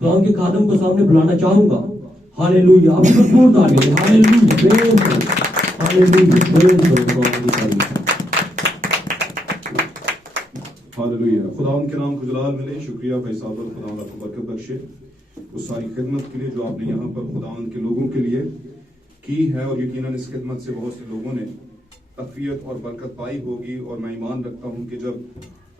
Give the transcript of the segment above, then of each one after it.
खुदा के खादम को सामने बुलाना चाहूंगा। हालेलुया, आप भरपूर तालियां, hallelujah, praise God, hallelujah, praise God, hallelujah. खुदावंद के नाम को जलाल मिले। शुक्रिया भाई साहब, खुदावंद आपको बरकत बख्शे उस सारी खिदमत के लिए जो आपने यहाँ पर खुदावंद के लोगों के लिए की है, और यकीनन इस खिदमत से बहुत से लोगों ने तकफीयत और बरकत पाई होगी। और मैं ईमान रखता हूँ कि जब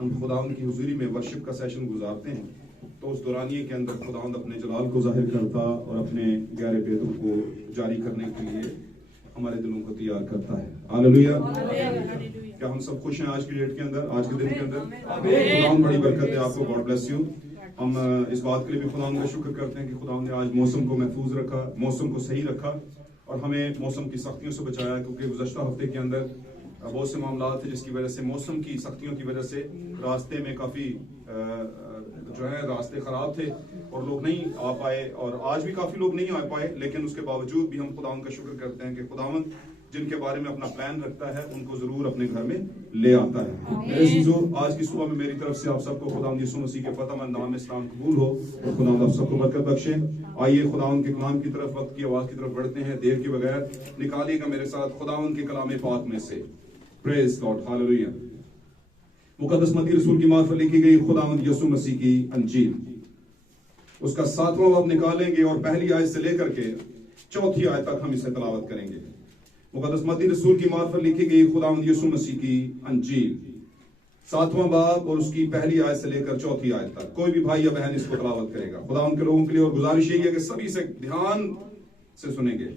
हम खुदावंद की हुजूरी में वर्शिप का सेशन गुजारते हैं तो उस दौरानिए के अंदर खुदावंद अपने जलाल को जाहिर करता और अपने गहरे भेदों को जारी करने के लिए हमारे दिलों को तैयार करता है। हालेलुया। क्या हम सब खुश हैं आज की डेट के अंदर, आज के दिन के अंदर? खुदावंद बड़ी बरकत है आपको, गॉड ब्लेस यू। हम इस बात के लिए भी खुदावंद का शुक्र करते हैं कि खुदावंद ने आज मौसम को महफूज रखा, मौसम को सही रखा और हमें मौसम की सख्तियों से बचाया, क्योंकि गुज़श्ता हफ्ते के अंदर बहुत से मामला थे जिसकी वजह से, मौसम की सख्तियों की वजह से रास्ते में काफी जो है रास्ते खराब थे और लोग नहीं आ पाए, और आज भी काफी लोग नहीं आ पाए। लेकिन उसके बावजूद भी हम खुदावंद का शुक्र करते हैं कि खुदावंद जिनके बारे में अपना प्लान रखता है उनको जरूर अपने घर में ले आता है। मेरे अजीजों, आज की सुबह में मेरी तरफ से आप सबको खुदावंद यीशु मसीह के फतेहमंद नाम में सलाम कबूल हो और खुदावंद आप सबको बरकत बख्शे। आइए खुदावंद के कलाम की तरफ, वक्त की आवाज की तरफ बढ़ते हैं। देर के बगैर निकालिएगा मेरे साथ खुदावंद के कलाम पाक में से, प्रेज गॉड, हालेलुया, मुकद्दस मत्ती रसूल की मार्फत लिखी गई खुदावंद यीशु मसीह की अंजील, उसका 7वां बाब निकालेंगे और पहली आयत से लेकर के 4थी आयत तक हम इसे तलावत करेंगे। मुकद्दस मत्ती रसूल की मार्फत लिखी गई खुदावंद यीशु मसीह की अंजील, 7वां बाब और उसकी पहली आयत से लेकर 4थी आयत तक। कोई भी भाई या बहन इसको तलावत करेगा खुदावंद के लोगों के लिए, और गुजारिश यही है कि सभी से ध्यान से सुनेंगे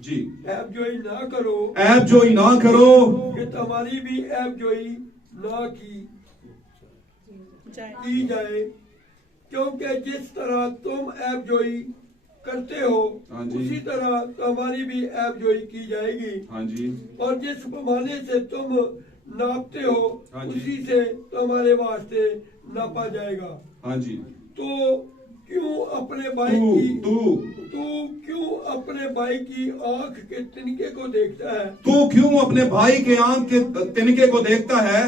जी। ऐब जोई ना करो, ऐब जोई ना करो कि तुम्हारी भी ऐब जोई ना की जाए, क्योंकि जिस तरह तुम ऐब जोई करते हो उसी तरह तुम्हारी भी ऐब जोई की जाएगी। हाँ जी। और जिस पैमाने से तुम नापते हो उसी से तुम्हारे वास्ते नापा जाएगा। हाँ जी। तो क्यों अपने भाई की तू क्यों अपने भाई की आंख के तिनके को देखता है? तू क्यों अपने भाई के आंख के तिनके को देखता है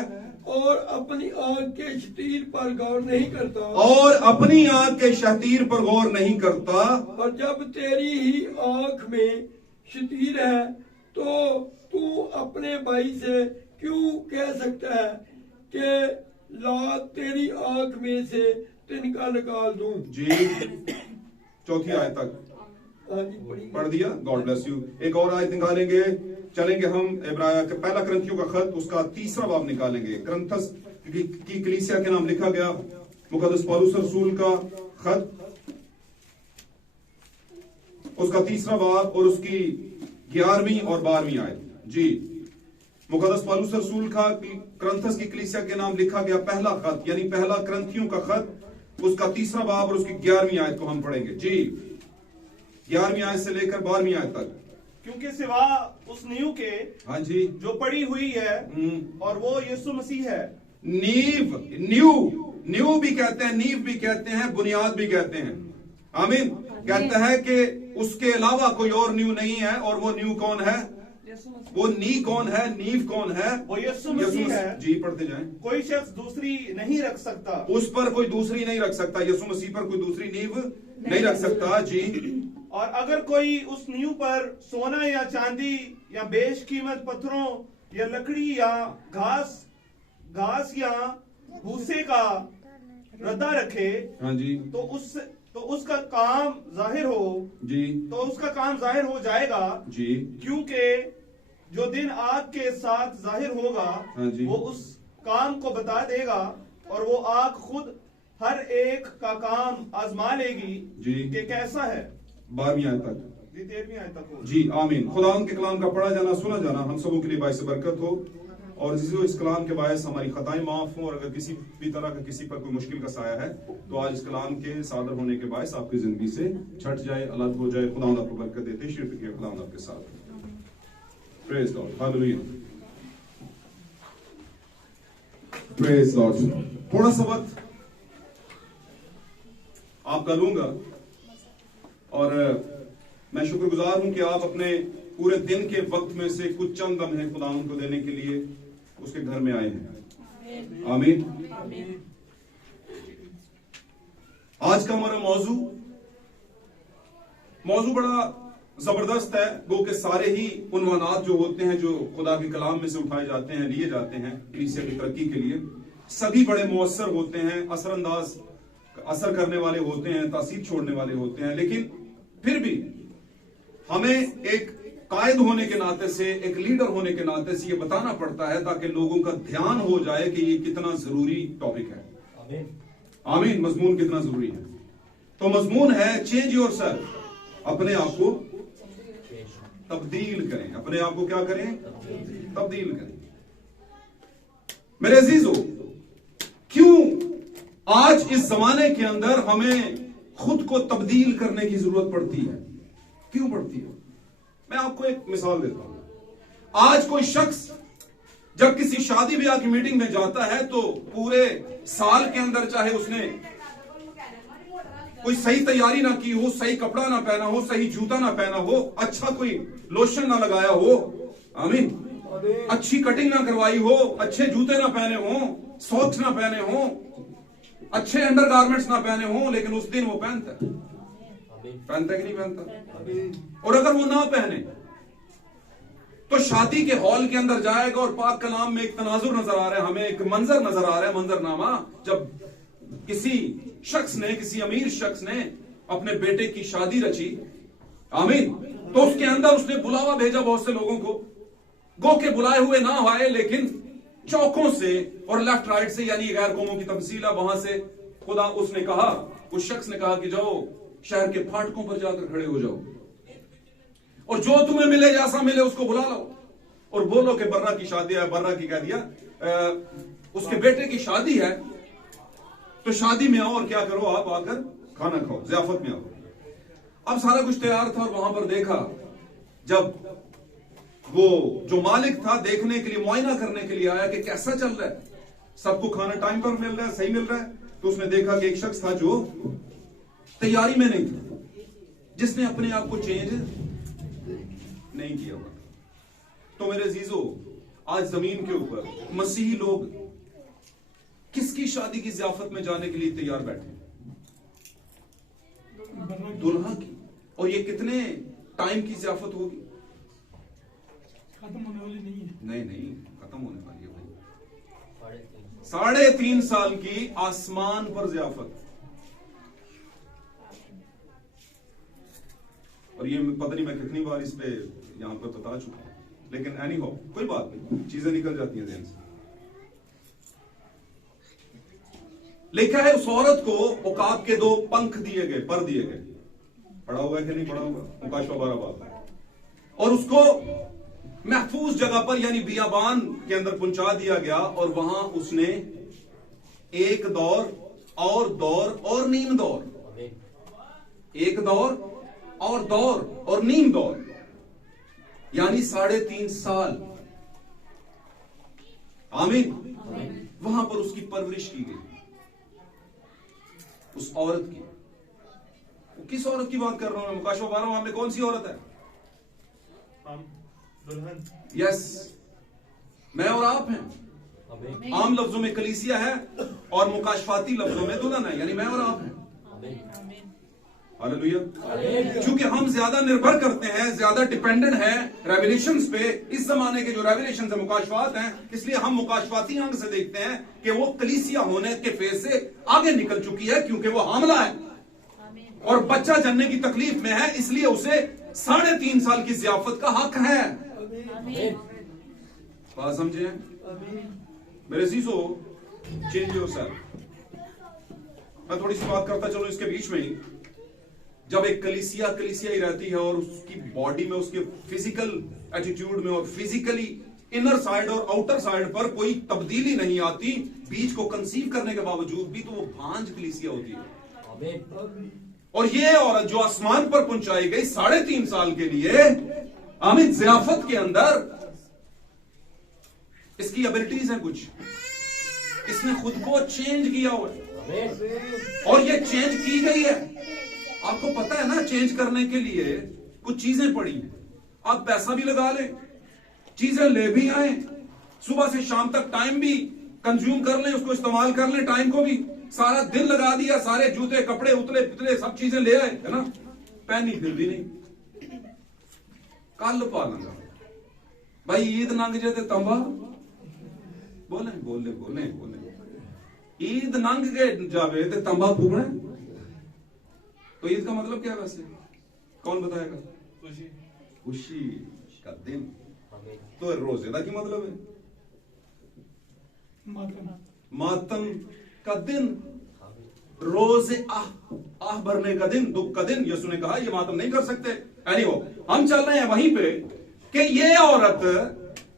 और अपनी आंख के शतीर पर गौर नहीं करता? और अपनी आंख के शतीर पर गौर नहीं करता। और जब तेरी ही आंख में शतीर है तो तू अपने भाई से क्यों कह सकता है कि ला तेरी आंख में से तिनका निकाल दूं? जी। 4थी आयत तक पढ़ दिया, गॉड ब्लेस यू। एक और आयत निकालेंगे, चलेंगे हम इब्राया के पहला करंथियों का खत, उसका 3रा बाब निकालेंगे। करंथस की कलीसिया के नाम लिखा गया मुकद्दस पौलुस रसूल का खत, उसका 3रा बाब और उसकी 11वीं और 12वीं आयत। जी, मुकद्दस पौलुस रसूल का करंथस की कलीसिया के नाम लिखा गया पहला खत, यानी पहला करंथियों का खत, उसका 3रा बाब और उसकी 11वीं आयत को हम पढ़ेंगे। जी, 11वीं आयत से लेकर 12वीं आयत तक। क्योंकि सिवा उस नींव के, हाँ जी, जो पड़ी हुई है और वो यीशु मसीह है। नींव, न्यू भी कहते हैं, नींव भी कहते हैं, बुनियाद भी कहते हैं। आमीन। कहता है कि उसके अलावा कोई और न्यू नहीं है। और वो न्यू कौन है? वो नी कौन है? नींव कौन है? वो यीशु मसीह है। जी, पढ़ते जाएं। कोई शख्स दूसरी नहीं रख सकता, उस पर कोई दूसरी नहीं रख सकता, यीशु मसीह पर कोई दूसरी नींव नहीं रख सकता। जी। और अगर कोई उस नींव पर सोना या चांदी या बेशकीमत पत्थरों या लकड़ी या घास या भूसे का रद्दा रखे, हाँ जी, तो उसका काम जाहिर हो जी, तो उसका काम जाहिर हो जाएगा जी, क्योंकि जो दिन आग के साथ जाहिर होगा, हाँ जी, वो उस काम को बता देगा और वो आग खुद हर एक का काम आजमा लेगी जी, कि कैसा है। 12वीं आयत तक। जी, 13वीं आयत तक हो। जी, आमीन। खुदावंद के कलाम का पढ़ा जाना, सुना जाना हम सबों के लिए बायस बरकत हो, और इस कलाम के बायस हमारी खताएं माफ हो, और अगर किसी भी तरह का किसी पर कोई मुश्किल का साया है तो आज इस कलाम के सादर होने के बायस आपकी जिंदगी से छट जाए, अलग हो जाए। खुदावंद आपको बरकत देते, शिरक के खुदावंद आपके साथ। Praise Lord, hallelujah, praise Lord. थोड़ा सा वक्त आपका लूंगा, और मैं शुक्रगुजार हूं कि आप अपने पूरे दिन के वक्त में से कुछ चंद लम्हे खुदावंद को देने के लिए उसके घर में आए हैं। आमीन। आज का हमारा मौजू बड़ा जबरदस्त है। गो के सारे ही उन्वानात जो होते हैं, जो खुदा के कलाम में से उठाए जाते हैं, लिए जाते हैं कलीसिया की तरक्की के लिए, सभी बड़े मुअस्सर होते हैं, असर करने वाले होते हैं, तासीर छोड़ने वाले होते हैं। लेकिन फिर भी हमें एक कायद होने के नाते से, एक लीडर होने के नाते से ये बताना पड़ता है ताकि लोगों का ध्यान हो जाए कि ये कितना जरूरी टॉपिक है। आमीन। मजमून कितना जरूरी है। तो मजमून है चेंज योरसेल्फ। अपने आप को तब्दील करें। अपने आप को क्या करें? तब्दील करें। मेरे अजीजों, क्यों आज इस जमाने के अंदर हमें खुद को तब्दील करने की जरूरत पड़ती है? क्यों पड़ती है? मैं आपको एक मिसाल देता हूं। आज कोई शख्स जब किसी शादी ब्याह की मीटिंग में जाता है तो पूरे साल के अंदर चाहे उसने कोई सही तैयारी ना की हो, सही कपड़ा ना पहना हो, सही जूता ना पहना हो, अच्छा कोई लोशन ना लगाया हो, आमीन, अच्छी कटिंग ना करवाई हो, अच्छे जूते ना पहने हो, सॉक्स ना पहने हो, अच्छे अंडरगारमेंट्स ना पहने हो, लेकिन उस दिन वो पहनता है कि नहीं पहनता? और अगर वो ना पहने तो शादी के हॉल के अंदर जाएगा और पाक कलाम में एक तनाजुर नजर आ रहा है, हमें एक मंजर नजर आ रहा है, मंजरनामा, जब किसी शख्स ने, किसी अमीर शख्स ने अपने बेटे की शादी रची, आमीन, तो उसके अंदर उसने बुलावा भेजा बहुत से लोगों को। गो के बुलाए हुए ना आए, लेकिन चौकों से और लेफ्ट राइट से, यानी गैर कौमों की तमसील है, वहां से खुदा उसने कहा, उस शख्स ने कहा कि जाओ शहर के फाटकों पर जाकर खड़े हो जाओ और जो तुम्हें मिले, जैसा मिले उसको बुला लो और बोलो कि बर्रा की शादी है। बर्रा की कह दिया, उसके बेटे की शादी है, तो शादी में आओ और क्या करो, आप आकर खाना खाओ, ज़ियाफत में आओ। अब सारा कुछ तैयार था और वहां पर देखा, जब वो जो मालिक था देखने के लिए, मुआयना करने के लिए आया कि कैसा चल रहा है, सबको खाना टाइम पर मिल रहा है, सही मिल रहा है, तो उसने देखा कि एक शख्स था जो तैयारी में नहीं था, जिसने अपने आप को चेंज नहीं किया हुआ। तो मेरे अजीजों, आज जमीन के ऊपर मसीही लोग किसकी शादी की ज़ियाफत में जाने के लिए तैयार बैठे? दुल्हा की। और ये कितने टाइम की ज़ियाफत होगी? खत्म होने वाली नहीं है। नहीं, खत्म होने वाली है भाई। 3.5 साल की आसमान पर ज़ियाफत। और ये पता नहीं मैं कितनी बार इस पे यहां पर बता चुका हूं, लेकिन एनी हो, कोई बात नहीं, चीजें निकल जाती हैं ज़हन से। लिखा है उस औरत को उकाब के 2 पंख दिए गए, पर दिए गए। पढ़ा हुआ है कि नहीं पढ़ा हुआ? मुकाशवा 12 बाब। और उसको महफूज जगह पर, यानी बियाबान के अंदर पहुंचा दिया गया और वहां उसने एक दौर और नीम दौर, एक दौर और नीम दौर, यानी 3.5 साल, आमीन, वहां पर उसकी परवरिश की गई, उस औरत की। वो किस औरत की बात कर रहा हूं मैं? मुकाशवा 12 में कौन सी औरत है? दुल्हन। यस, मैं और आप हैं। आम लफ्जों में कलीसिया है और मुकाशफाती लफ्जों में दुल्हन है, यानी मैं और आप हैं। हालेलुया। क्योंकि हम ज्यादा निर्भर करते हैं, ज्यादा डिपेंडेंट हैं रेवलेशंस पे, इस जमाने के जो रेवलेशंस है मुकाशफात हैं, इसलिए हम मुकाशफाती अंग से देखते हैं कि वो कलीसिया होने के फेज से आगे निकल चुकी है, क्योंकि वो हामला है और बच्चा जन्ने की तकलीफ में है, इसलिए उसे 3.5 साल की ज़ियाफत का हक है। बात समझे मेरे अजीजों? Change yourself. मैं थोड़ी सी बात करता चलूं इसके बीच में ही। जब एक कलीसिया ही रहती है और उसकी बॉडी में, उसके फिजिकल एटीट्यूड में और फिजिकली इनर साइड और आउटर साइड पर कोई तब्दीली नहीं आती, बीज को कंसीव करने के बावजूद भी, तो वो भांज कलीसिया होती है। और ये औरत जो आसमान पर पहुंचाई गई 3.5 साल के लिए, आमीन, ज़ियाफत के अंदर, इसकी एबिलिटीज है कुछ, इसने खुद को चेंज किया हुआ है और ये चेंज की गई है। आपको पता है ना, चेंज करने के लिए कुछ चीजें पड़ी हैं, आप पैसा भी लगा लें, चीजें ले भी आए, सुबह से शाम तक टाइम भी कंज्यूम कर लें, उसको इस्तेमाल कर लें टाइम को भी, सारा दिन लगा दिया, सारे जूते कपड़े उतले पितले सब चीजें ले आए, है ना, पहनी फिर भी नहीं। कल पालूंगा भाई, ईद नंग जे ते तंबा बोले बोले बोले बोले, ईद नंग के जावे ते तंबा फूकना। तो ईद का मतलब क्या है वैसे, कौन बताएगा? खुशी, खुशी का दिन। तो रोजे का की मतलब है? मातम का दिन, रोजे आह भरने का दिन, दुख का दिन। यसु ने कहा ये मातम नहीं कर सकते। हम चल रहे हैं वहीं पे कि ये औरत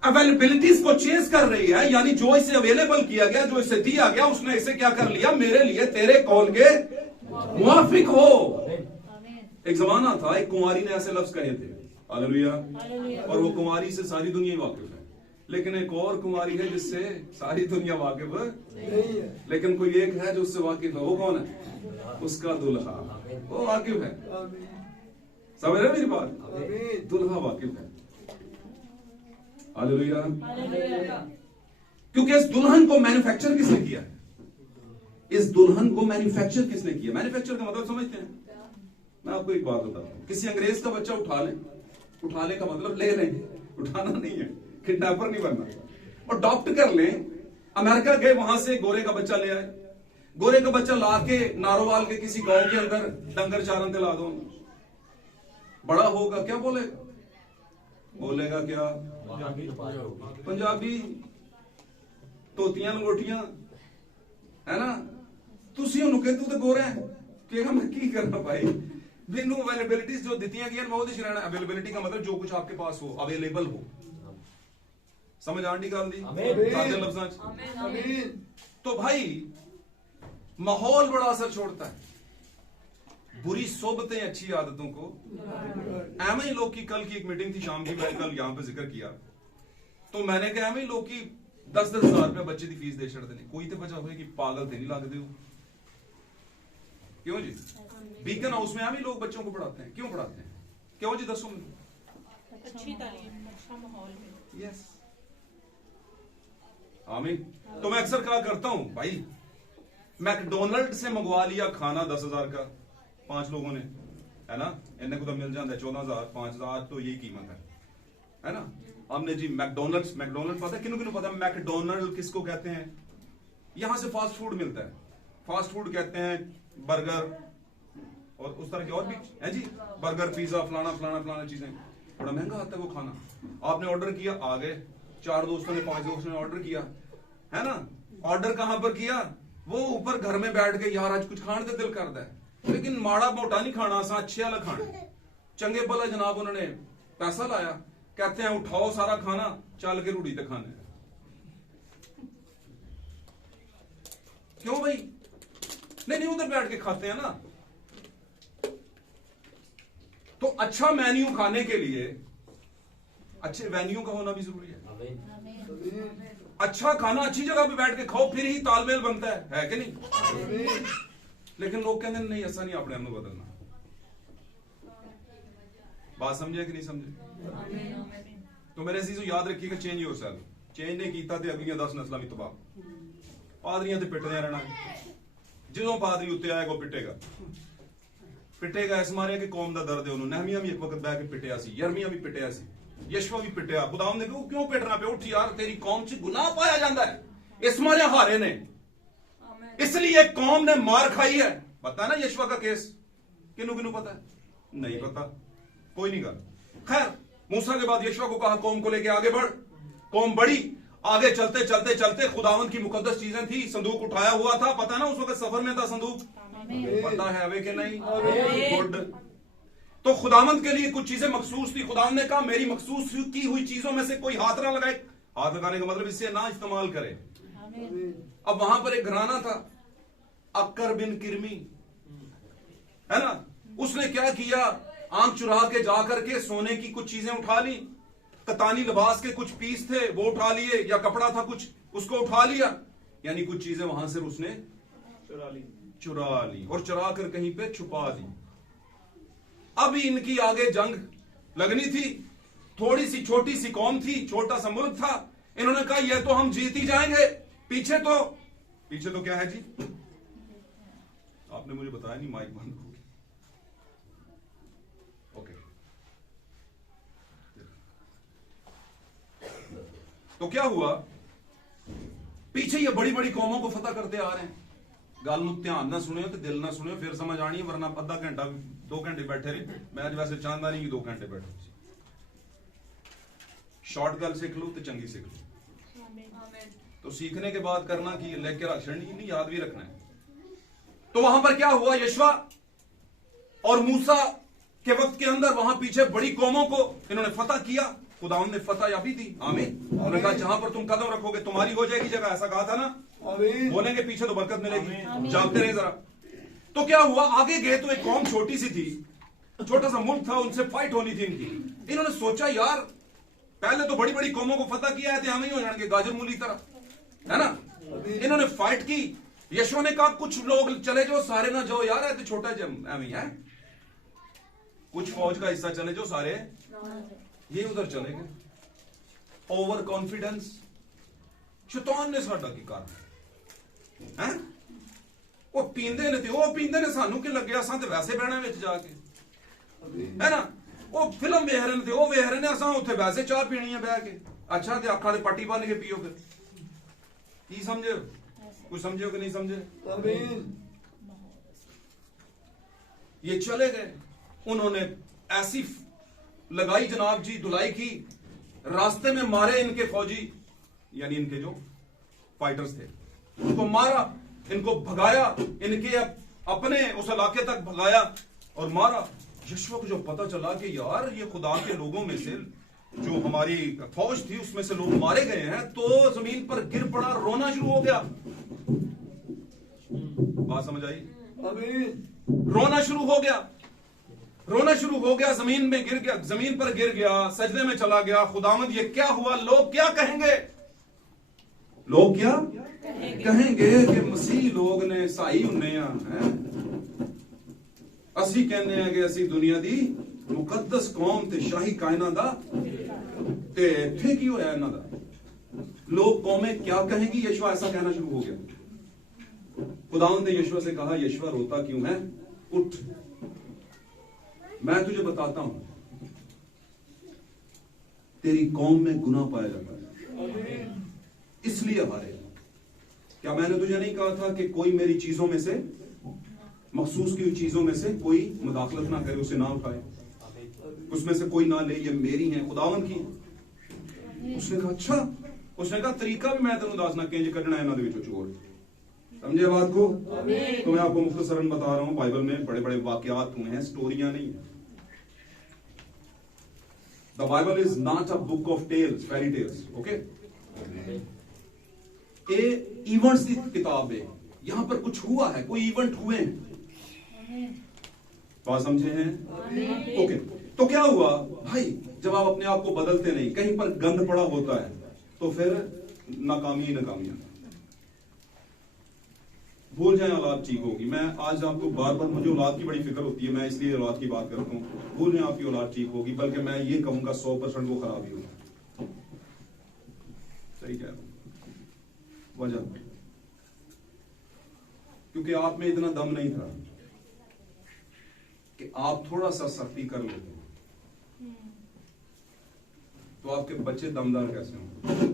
अवेलेबिलिटीज को चेंज कर रही है, यानी जो इसे अवेलेबल किया गया, जो इसे दिया गया, उसने इसे क्या कर लिया, मेरे लिए तेरे कॉल के मुआफिक हो। एक जमाना था, एक कुंवारी ने ऐसे लफ्ज कहे थे, हालेलुया, और वो कुंवारी से सारी दुनिया वाकिफ है। लेकिन एक और कुंवारी है जिससे सारी दुनिया वाकिफ है, लेकिन कोई एक है जो उससे वाकिफ है। वो कौन है? उसका दुल्हा, वो वाकिफ है। समझ रहे मेरी बात? दुल्हा वाकिफ है। हालेलुया। क्योंकि इस दुल्हन को मैन्युफैक्चर किसने किया है? इस दुल्हन को मैन्युफैक्चर किसने किया? मैन्युफैक्चर का मतलब समझते हैं? मैं आपको एक बात बताता हूं। किसी अंग्रेज का बच्चा उठा लें, उठाने का मतलब ले लें, उठाना नहीं है, किडनैपर नहीं बनना, और अडॉप्ट कर लें। अमेरिका गए, वहां से गोरे का बच्चा ले आए, गोरे का बच्चा लाके नारोवाल के किसी गांव के अंदर डंगर चारण दिला दो, बड़ा होगा क्या बोलेगा? बोलेगा क्या? पंजाबी, तोतियां लंगोटियां, है ना। तुसी ਉਹਨੂੰ ਕਹੇ ਤੂੰ ਤੇ ਗੋਰਾ ਹੈ, ਕਹੇਗਾ मैं की करना भाई, ਮੈਨੂੰ अवेलेबिलिटीज जो ਦਿੱਤੀਆਂ ਗਈਆਂ मैं ਉਹਦੇ ਚ ਰਹਿਣਾ। अवेलेबिलिटी का मतलब जो कुछ आपके पास हो, अवेलेबल हो। समझ आंटी गाल दी सादे लफ्जां च। तो भाई माहौल बड़ा असर छोड़ता है, बुरी सोबतें अच्छी आदतों को। एवं ही लोग की, कल की एक मीटिंग थी शाम की, मैंने कल यहां पे जिक्र किया, तो मैंने कहा एवं ही लोग की 10-10 हजार रुपया बच्चे की फीस दे छड़ते नहीं। कोई तो बचा हुए कि पागल थे नहीं लगते हो, क्यों जी? बीकन हाउस में एवं ही लोग बच्चों को पढ़ाते हैं। क्यों पढ़ाते हैं? क्यों जी? दसो मुझे। अच्छी तालीम, अच्छा माहौल है। यस, आमीन। तो मैं अक्सर क्या करता हूं भाई, मैकडोनल्ड से मंगवा लिया खाना 10,000 का, 5 लोगों ने, है ना, इन्हें को तो मिल जाता है 14,000, 5,000, तो यही कीमत है ना। हमने जी मैकडोनल्ड पता है? किन्हों किन्हों पता है मैकडोनल्ड किसको कहते हैं? यहां से फास्ट फूड मिलता है, फास्ट फूड कहते हैं बर्गर और उस तरह के और भी है जी, बर्गर, पिज्जा, फलाना फलाना फलाना चीजें। बड़ा महंगा आता है वो खाना। आपने ऑर्डर किया, आ गए, 4 दोस्तों ने, 5 दोस्तों ने ऑर्डर किया, है ना। ऑर्डर कहां पर किया? वो ऊपर घर में बैठ के, यार आज कुछ खाने का दिल करता है, लेकिन माड़ा मोटा नहीं खाना, असा अच्छे वाला खाना। चंगे भला जनाब उन्होंने पैसा लाया, कहते हैं उठाओ सारा खाना, चल के रूढ़ी तक खाने। क्यों भाई? नहीं, उधर बैठ के खाते हैं ना। तो अच्छा मेन्यू खाने के लिए अच्छे वेन्यू का होना भी जरूरी है। अच्छा खाना अच्छी जगह पे बैठ के खाओ, फिर ही तालमेल बनता है कि नहीं? लेकिन लोग कहते हैं नहीं, ऐसा नहीं, अपने आप को बदलना। बात समझे कि नहीं समझे? तो मेरे अजीजों याद रखिएगा, चेंज योरसेल्फ। चेंज नहीं किया तो अगलियां 10 नस्लां भी तबाह। पादरियां ते पिटदे रहना, जो पादरी उत्ते आएगा पिटेगा, पिटेगा इस मारे कि कौम दा दर्द है उन्होंने। नहमिया भी एक वक्त बह के पिटिया सी, यरमिया भी पिटिया सी, यशवा भी पिटिया। खुदावंद ने कहा क्यों पिटना पे? उठ यार, तेरी कौम च गुनाह पाया जाता है, इस मारे हारे ने, इसलिए कौम ने मार खाई है। पता ना यशवा का केस? किन्नू किन्नू पता है? नहीं पता, कोई नहीं कहा। खैर, मूसा के बाद यशवा को कहा कौम को लेके आगे बढ़। कौम बढ़ी, आगे चलते चलते चलते खुदावंद की मुकद्दस चीजें थी, संदूक उठाया हुआ था। पता ना उस वक्त सफर में था संदूक, पता है वे कि नहीं? गुड। तो खुदावंद के लिए कुछ चीजें मखसूस थी। खुदावंद ने कहा मेरी मखसूस की हुई चीजों में से कोई हाथ ना लगाए। हाथ लगाने का मतलब इससे ना इस्तेमाल करे। अब वहां पर एक घराना था, अक्कर बिन किरमी, है ना। उसने क्या किया? आंख चुरा के जाकर के सोने की कुछ चीजें उठा ली, कतानी लिबास के कुछ पीस थे वो उठा लिए, या कपड़ा था कुछ उसको उठा लिया, यानी कुछ चीजें वहां से उसने चुरा ली और चुरा कर कहीं पे छुपा दी। अब इनकी आगे जंग लगनी थी। थोड़ी सी छोटी सी कौम थी, छोटा सा मुल्क था। इन्होंने कहा यह तो हम जीत ही जाएंगे। पीछे तो क्या है जी? आपने मुझे बताया नहीं, माइक बंद हो गया। ओके, तो क्या हुआ, पीछे ये बड़ी बड़ी कौमों को फतह करते आ रहे हैं। गल नूं ध्यान ना सुनियो तो दिल ना सुनियो, फिर समझ आनी है, वरना आधा घंटा 2 घंटे बैठे रहे। मैं आज वैसे चाहता नहीं कि 2 घंटे बैठो। शॉर्ट गल सीख लो तो चंगी सीख लो। तो सीखने के बाद करना कि लेके रख नहीं, याद भी रखना है। तो वहां पर क्या हुआ, यशवा और मूसा के वक्त के अंदर वहां पीछे बड़ी कौमों को इन्होंने फतह किया। खुदावन ने फतह याबी दी। आमीन। उन्होंने कहा जहां पर तुम कदम रखोगे तुम्हारी हो जाएगी जगह, ऐसा कहा था ना। बोलेंगे पीछे तो बरकत मिलेगी, जागते रहे जरा। तो क्या हुआ, आगे गए तो एक कौम छोटी सी थी, छोटा सा मुल्क था, उनसे फाइट होनी थी इनकी। इन्होंने सोचा यार पहले तो बड़ी बड़ी कौमों को फतह किया है, हम ही हो जाएंगे गाजर मूली तरह, है ना। इन्होंने फाइट की। यशवा ने कहा कुछ लोग चले जाओ, सारे ना जाओ यार, है तो छोटा एम ही है। कुछ फौज का हिस्सा चले जाओ, सारे ये उधर चले गए। ओवर कॉन्फिडेंस शैतान ने साडा की कर है। वो पींदे ने, वो पींदे ने, सानू की लगे, असां ते वैसे बहना विच जाके, है ना। वो फिल्म वेख रहे थे, वो वेख रहे ने, असां उत्थे वैसे चाह पीनी है बह के। अच्छा ते अखां ते पट्टी बन के पियो, फिर की समझे? कुछ समझे कि नहीं समझे? ये चले गए, उन्होंने ऐसी लगाई जनाब जी, धुलाई की, रास्ते में मारे इनके फौजी, यानी इनके जो फाइटर्स थे, उनको मारा, इनको भगाया, इनके अपने उस इलाके तक भगाया और मारा। यशवा को जो पता चला कि यार ये खुदा के लोगों में से जो हमारी फौज थी उसमें से लोग मारे गए हैं, तो जमीन पर गिर पड़ा, रोना शुरू हो गया। बात समझ आई? रोना शुरू हो गया, रोना शुरू हो गया, जमीन में गिर गया, जमीन पर गिर गया, सजदे में चला गया। खुदावंद ये क्या हुआ, लोग क्या कहेंगे, लोग क्या कहेंगे कि मसीह लोग ने साई हुन्ने हैं, असी कहने हैं कि असी दुनिया दी मुकद्दस कौम ते शाही कायना दा ते इत्थे की होया इन्हां दा, लोग कौमें क्या कहेंगी। यशवा ऐसा कहना शुरू हो गया। खुदावंद ने यशवा से कहा, यशवा रोता क्यों है, उठ, मैं तुझे बताता हूं तेरी कौम में गुनाह पाया जाता है, इसलिए हारे। क्या मैंने तुझे नहीं कहा था कि कोई मेरी चीजों में से, मखसूस की हुई चीजों में से कोई मुदाखलत ना करे, उसे ना उठाए, उसमें से कोई ना ले, ये मेरी है, खुदावन की। उसने कहा अच्छा, उसने कहा तरीका भी मैं तेन दस ना किंज कढ़ना इन्हां दे विचों चोर। समझे बात को? तो मैं आपको मुख्तसरन बता रहा हूं, बाइबल में बड़े बड़े वाकयात हुए हैं, स्टोरियां नहीं है। The Bible is not a book of tales, fairy tales, okay? ये इवेंट्स की किताब है, यहां पर कुछ हुआ है, कोई इवेंट हुए हैं, बात समझे हैं? ओके, तो क्या हुआ भाई, जब आप अपने आप को बदलते नहीं, कहीं पर गंद पड़ा होता है, तो फिर नाकामी ही नाकामियां। भूल जाए औलाद ठीक होगी। मैं आज आपको बार बार, मुझे औलाद की बड़ी फिक्र होती है, मैं इसलिए औलाद की बात करता हूँ। भूल जाए आपकी औलाद ठीक होगी, बल्कि मैं ये कहूंगा 100% वो खराब ही होगी। सही कह रहा हूं। वजह क्योंकि आप में इतना दम नहीं था कि आप थोड़ा सा सख्ती कर लेते, तो आपके बच्चे दमदार कैसे होंगे,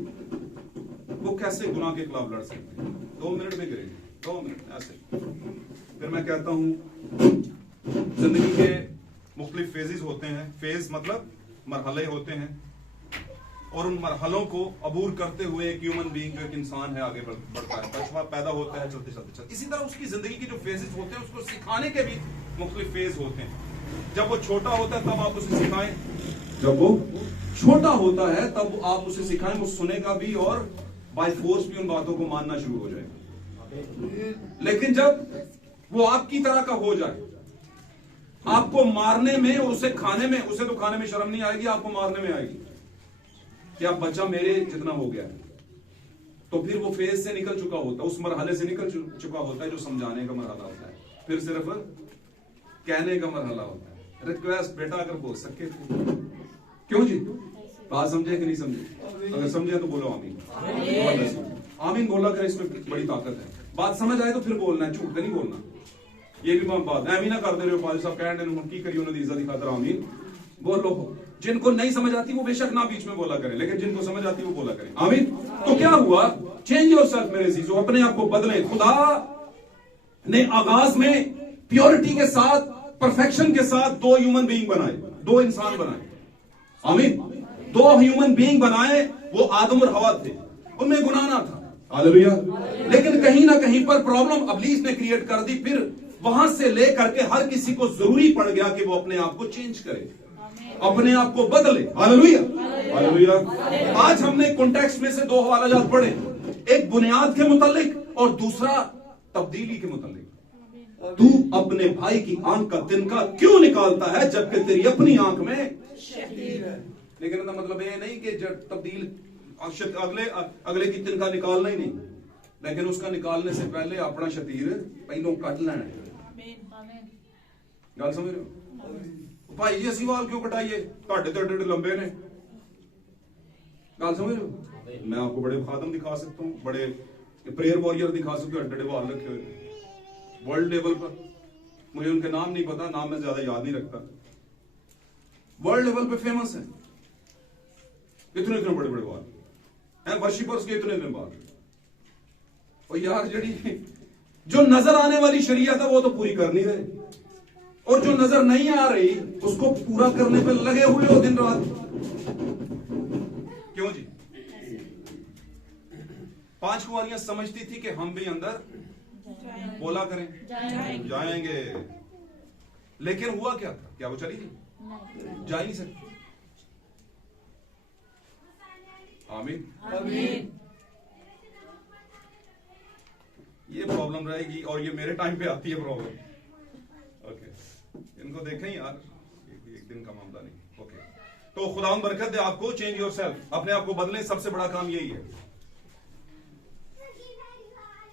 वो कैसे गुनाह के खिलाफ लड़ सकते हैं? 2 मिनट में गिरेंगे, 2 मिनट ऐसे। फिर मैं कहता हूं जिंदगी के मुख्तलिफ फेजेस होते हैं, फेज मतलब मरहले होते हैं, और उन मरहलों को अबूर करते हुए एक ह्यूमन बीइंग, जो एक इंसान है, आगे बढ़ता है, बचपन पैदा होता है, चलते चलते चलते। इसी तरह उसकी जिंदगी के जो फेजेस होते हैं, उसको सिखाने के भी मुख्तलिफ फेज होते हैं। जब वो छोटा होता है तब आप उसे सिखाएं, जब वो छोटा होता है तब आप उसे सिखाएं, वो सुनेगा भी और बाय फोर्स भी उन बातों को मानना शुरू हो जाएगा। लेकिन जब वो आपकी तरह का हो जाए, आपको मारने में और उसे खाने में, उसे तो खाने में शर्म नहीं आएगी, आपको मारने में आएगी कि आप बच्चा मेरे जितना हो गया है, तो फिर वो फेज से निकल चुका होता है, उस मरहले से निकल चुका होता है जो समझाने का मरहला होता है, फिर सिर्फ कहने का मरहला होता है। रिक्वेस्ट बेटा अगर बोल सके तो। क्यों जी, बात समझे कि नहीं समझे? अगर समझे तो बोलो आमीन। आमीन बोला कर, इसमें बड़ी ताकत है। बात समझ आए तो फिर बोलना है, झूठ नहीं बोलना। ये भी बात एवं ना कर दे रहे हो पाजी साहब कहने हम की करिए उन्होंने इज्जत खातर आमीन बोलो। जिनको नहीं समझ आती वो बेशक ना बीच में बोला करें, लेकिन जिनको समझ आती वो बोला करें आमीन। तो क्या हुआ? चेंज योरसेल्फ मेरे अजीजों, अपने आप को बदलें। खुदा ने आगाज में प्योरिटी के साथ, परफेक्शन के साथ दो ह्यूमन बीइंग बनाए, दो इंसान बनाए आमीन। दो ह्यूमन बीइंग बनाए, वो आदम और हवा थे, उनमें गुनाह ना था हालेलुया। लेकिन कहीं ना कहीं पर प्रॉब्लम इब्लीस ने क्रिएट कर दी। फिर वहां से लेकर के हर किसी को जरूरी पड़ गया कि वो अपने आप को चेंज करे, अपने आप को बदले हालेलुया हालेलुया। आज हमने कॉन्टेक्स्ट में से दो हवालाजात पढ़े, एक बुनियाद के मुतालिक और दूसरा तब्दीली के मुतालिक। तू अपने भाई की आंख का तिनका क्यों निकालता है जबकि तेरी अपनी आंख में शतीर है। लेकिन इसका मतलब ये नहीं कि तब्दील अगले की तिनका निकालना ही नहीं, लेकिन उसका निकालने से पहले अपना शतीर पहलों कट लेना है। गल समझ रहे हो भाई जी? असि वाल क्यों कटाइए, ਤੁਹਾਡੇ तो एडे लंबे ने। गल समझ रहे हो? मैं आपको बड़े खादम दिखा सकता हूँ, बड़े प्रेयर वॉरियर दिखा सकता हूँ, एडे वाल रखे हुए वर्ल्ड लेवल पर। मुझे उनके नाम नहीं पता, नाम मैं ज्यादा याद नहीं रखता। वर्ल्ड लेवल पे फेमस है, इतने इतने बड़े बड़े वाल हैं, वर्शिपर्स के इतने इतने बाल। और यार जड़ी जो नजर आने वाली शरीयत है वो तो पूरी कर नहीं रहे, और जो नजर नहीं आ रही उसको पूरा करने पे लगे हुए हो दिन रात। क्यों जी? 5 कुंवारियां समझती थी कि हम भी अंदर बोला करें, जाएंगे। लेकिन हुआ क्या था? क्या वो चली गई? जा ही नहीं सकती। आमीन आमीन। ये प्रॉब्लम रहेगी, और ये मेरे टाइम पे आती है प्रॉब्लम। ओके, इनको देखें यार, एक दिन का मामला नहीं। ओके, तो खुदावंद बरकत दे आपको। चेंज योरसेल्फ, अपने आप को बदलें, सबसे बड़ा काम यही है।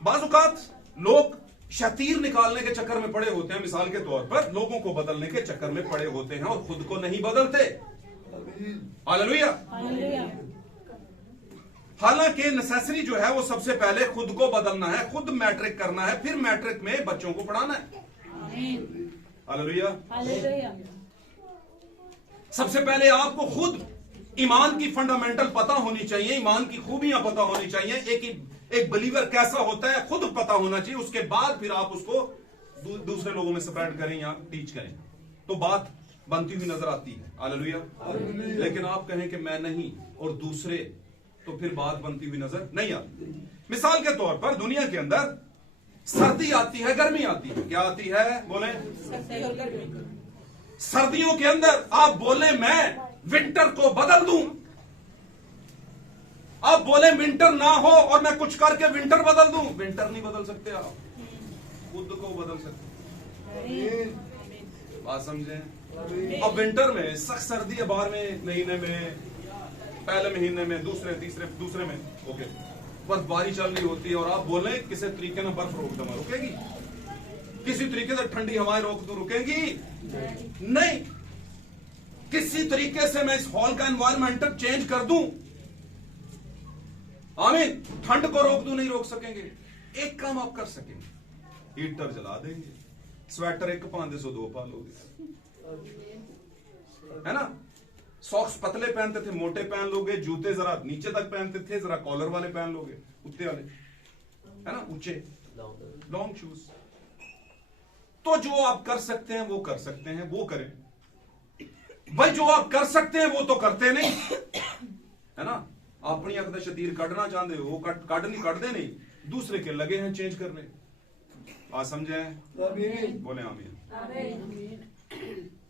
बाज़ औक़ात लोग शतीर निकालने के चक्कर में पड़े होते हैं, मिसाल के तौर पर लोगों को बदलने के चक्कर में पड़े होते हैं और खुद को नहीं बदलते। हालेलुया। हालांकि नेसेसरी जो है वो सबसे पहले खुद को बदलना है, खुद मैट्रिक करना है, फिर मैट्रिक में बच्चों को पढ़ाना है। हालेलुया। सबसे पहले आपको खुद ईमान की फंडामेंटल पता होनी चाहिए, ईमान की खूबियां पता होनी चाहिए, एक बिलीवर कैसा होता है खुद पता होना चाहिए। उसके बाद फिर आप उसको दूसरे लोगों में स्प्रेड करें या टीच करें, तो बात बनती हुई नजर आती है। हालेलुया। लेकिन आप कहें कि मैं नहीं और दूसरे, तो फिर बात बनती हुई नजर नहीं आती। मिसाल के तौर पर दुनिया के अंदर सर्दी आती है, गर्मी आती है। क्या आती है? बोले। सर्दियों के अंदर आप बोले मैं विंटर को बदल दूं, आप बोले विंटर ना हो और मैं कुछ करके विंटर बदल दूं। विंटर नहीं बदल सकते आप, खुद को बदल सकते। बात समझे? अब विंटर में सख्त सर्दी है, 12वें महीने में, पहले महीने में, दूसरे में ओके बर्फबारी चल रही होती है, और आप बोले किसी तरीके में बर्फ रोक दूंगा, रुकेगी? किसी तरीके से ठंडी हवाएं रोक दूं, रुकेगी? नहीं। किसी तरीके से मैं इस हॉल का एनवायरमेंट चेंज कर दूं, आमीन, ठंड को रोक दूं, नहीं रोक सकेंगे। एक काम आप कर सकेंगे, हीटर जला देंगे, स्वेटर एक पांदे सो 2 पा लोगे, है ना? सॉक्स पतले पहनते थे, मोटे पहन लोगे, जूते जरा नीचे तक पहनते थे, जरा कॉलर वाले पहन लोगे, उत्ते वाले, है ना, ऊंचे लॉन्ग शूज। तो जो आप कर सकते हैं वो कर सकते हैं, वो करें भाई। जो आप कर सकते हैं वो तो करते नहीं, है ना? अपनी अकदा शतीर काटना चाहते हो, वो काटते नहीं, दूसरे के लगे हैं चेंज करने। आज समझे? बोले आमीन।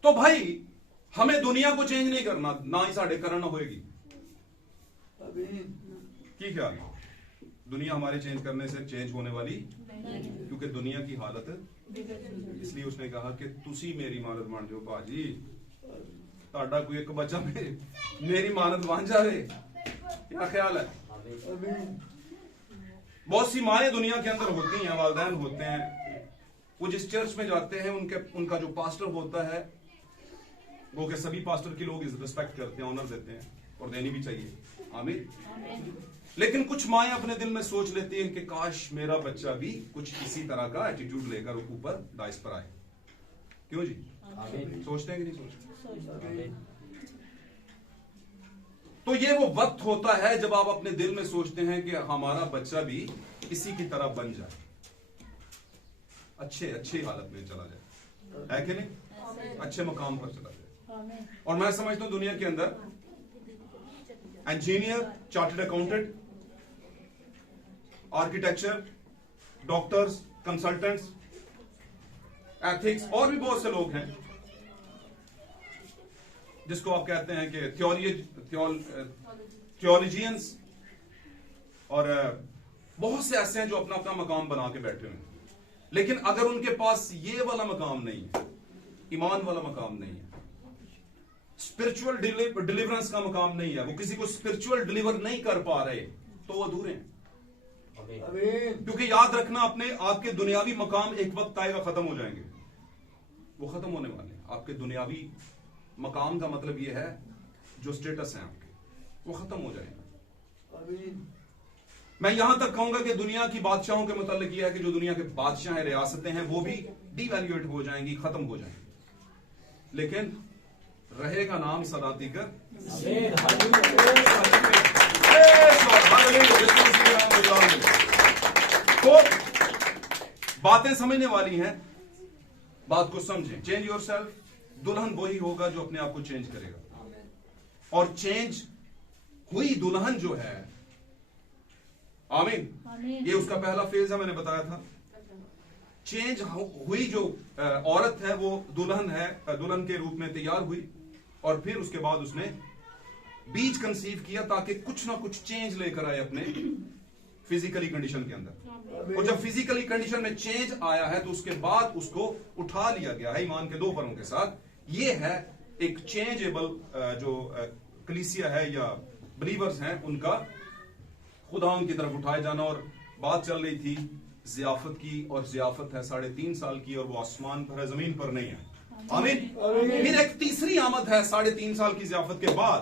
तो भाई हमें दुनिया को चेंज नहीं करना, ना ही साढ़े करना होएगी। की ख्याल है? दुनिया हमारे चेंज करने से चेंज होने वाली, क्योंकि दुनिया की हालत, इसलिए उसने कहा कि तुसी मेरी मानत मान जाओ भाजी, ताड़ा कोई एक बच्चा मेरी मानत मान जाए। क्या ख्याल है? बहुत सी माएँ दुनिया के अंदर होती हैं, वालिदैन होते हैं, वो जिस चर्च में जाते हैं उनका जो पास्टर होता है, वो के सभी पास्टर की लोग रिस्पेक्ट करते हैं, ऑनर देते हैं, और देनी भी चाहिए। आमीन। लेकिन कुछ माएं अपने दिल में सोच लेती हैं कि काश मेरा बच्चा भी कुछ इसी तरह का एटीट्यूड लेकर ऊपर डाइस पर आए। क्यों जी? सोचते हैं कि नहीं सोचते? तो ये वो वक्त होता है जब आप अपने दिल में सोचते हैं कि हमारा बच्चा भी इसी की तरह बन जाए, अच्छी हालत में चला जाए, है कि नहीं? अच्छे मकाम पर चला जाए। और मैं समझता हूं दुनिया के अंदर engineer, chartered accountant, architecture, doctors, consultants, ethics और भी बहुत से लोग हैं जिसको आप कहते हैं कि थियोलॉजियंस, और बहुत से ऐसे हैं जो अपना अपना मकाम बना के बैठे हुए हैं। लेकिन अगर उनके पास ये वाला मकाम नहीं है, ईमान वाला मकाम नहीं है, स्पिरिचुअल डिलीवरेंस का मकाम नहीं है, वो किसी को स्पिरिचुअल डिलीवर नहीं कर पा रहे, तो वो अधूरे हैं। क्योंकि याद रखना, अपने आपके दुनियावी मकाम एक वक्त आएगा खत्म हो जाएंगे, वो खत्म होने वाले हैं। आपके दुनियावी मकाम का मतलब ये है जो स्टेटस है आपके, वो खत्म हो जाएगा। मैं यहां तक कहूंगा कि दुनिया की बादशाहों के मुतालिक यह है कि जो दुनिया के बादशाह रियासतें हैं वो भी डिवैल्यूएट हो जाएंगी, खत्म हो जाएंगी, लेकिन रहेगा नाम सदाती का। तो बातें समझने वाली हैं, बात को समझें। चेंज योरसेल्फ, दुल्हन वही होगा जो अपने आप को चेंज करेगा। और चेंज हुई दुल्हन जो है, आमीन, ये उसका पहला फेज है, मैंने बताया था। चेंज हुई जो औरत है वो दुल्हन है, दुल्हन के रूप में तैयार हुई, और फिर उसके बाद उसने बीज कंसीव किया ताकि कुछ ना कुछ चेंज लेकर आए अपने फिजिकली कंडीशन के अंदर। और जब फिजिकली कंडीशन में चेंज आया है तो उसके बाद उसको उठा लिया गया है ईमान के दो फरों के साथ। ये है एक चेंजेबल जो कलीसिया है या बिलीवर्स हैं उनका खुदावन की तरफ उठाए जाना। और बात चल रही थी जियाफत की, और जियाफत है 3.5 साल की, और वो आसमान पर है, जमीन पर नहीं है। आमीन। फिर एक तीसरी आमद है 3.5 साल की जियाफत के बाद,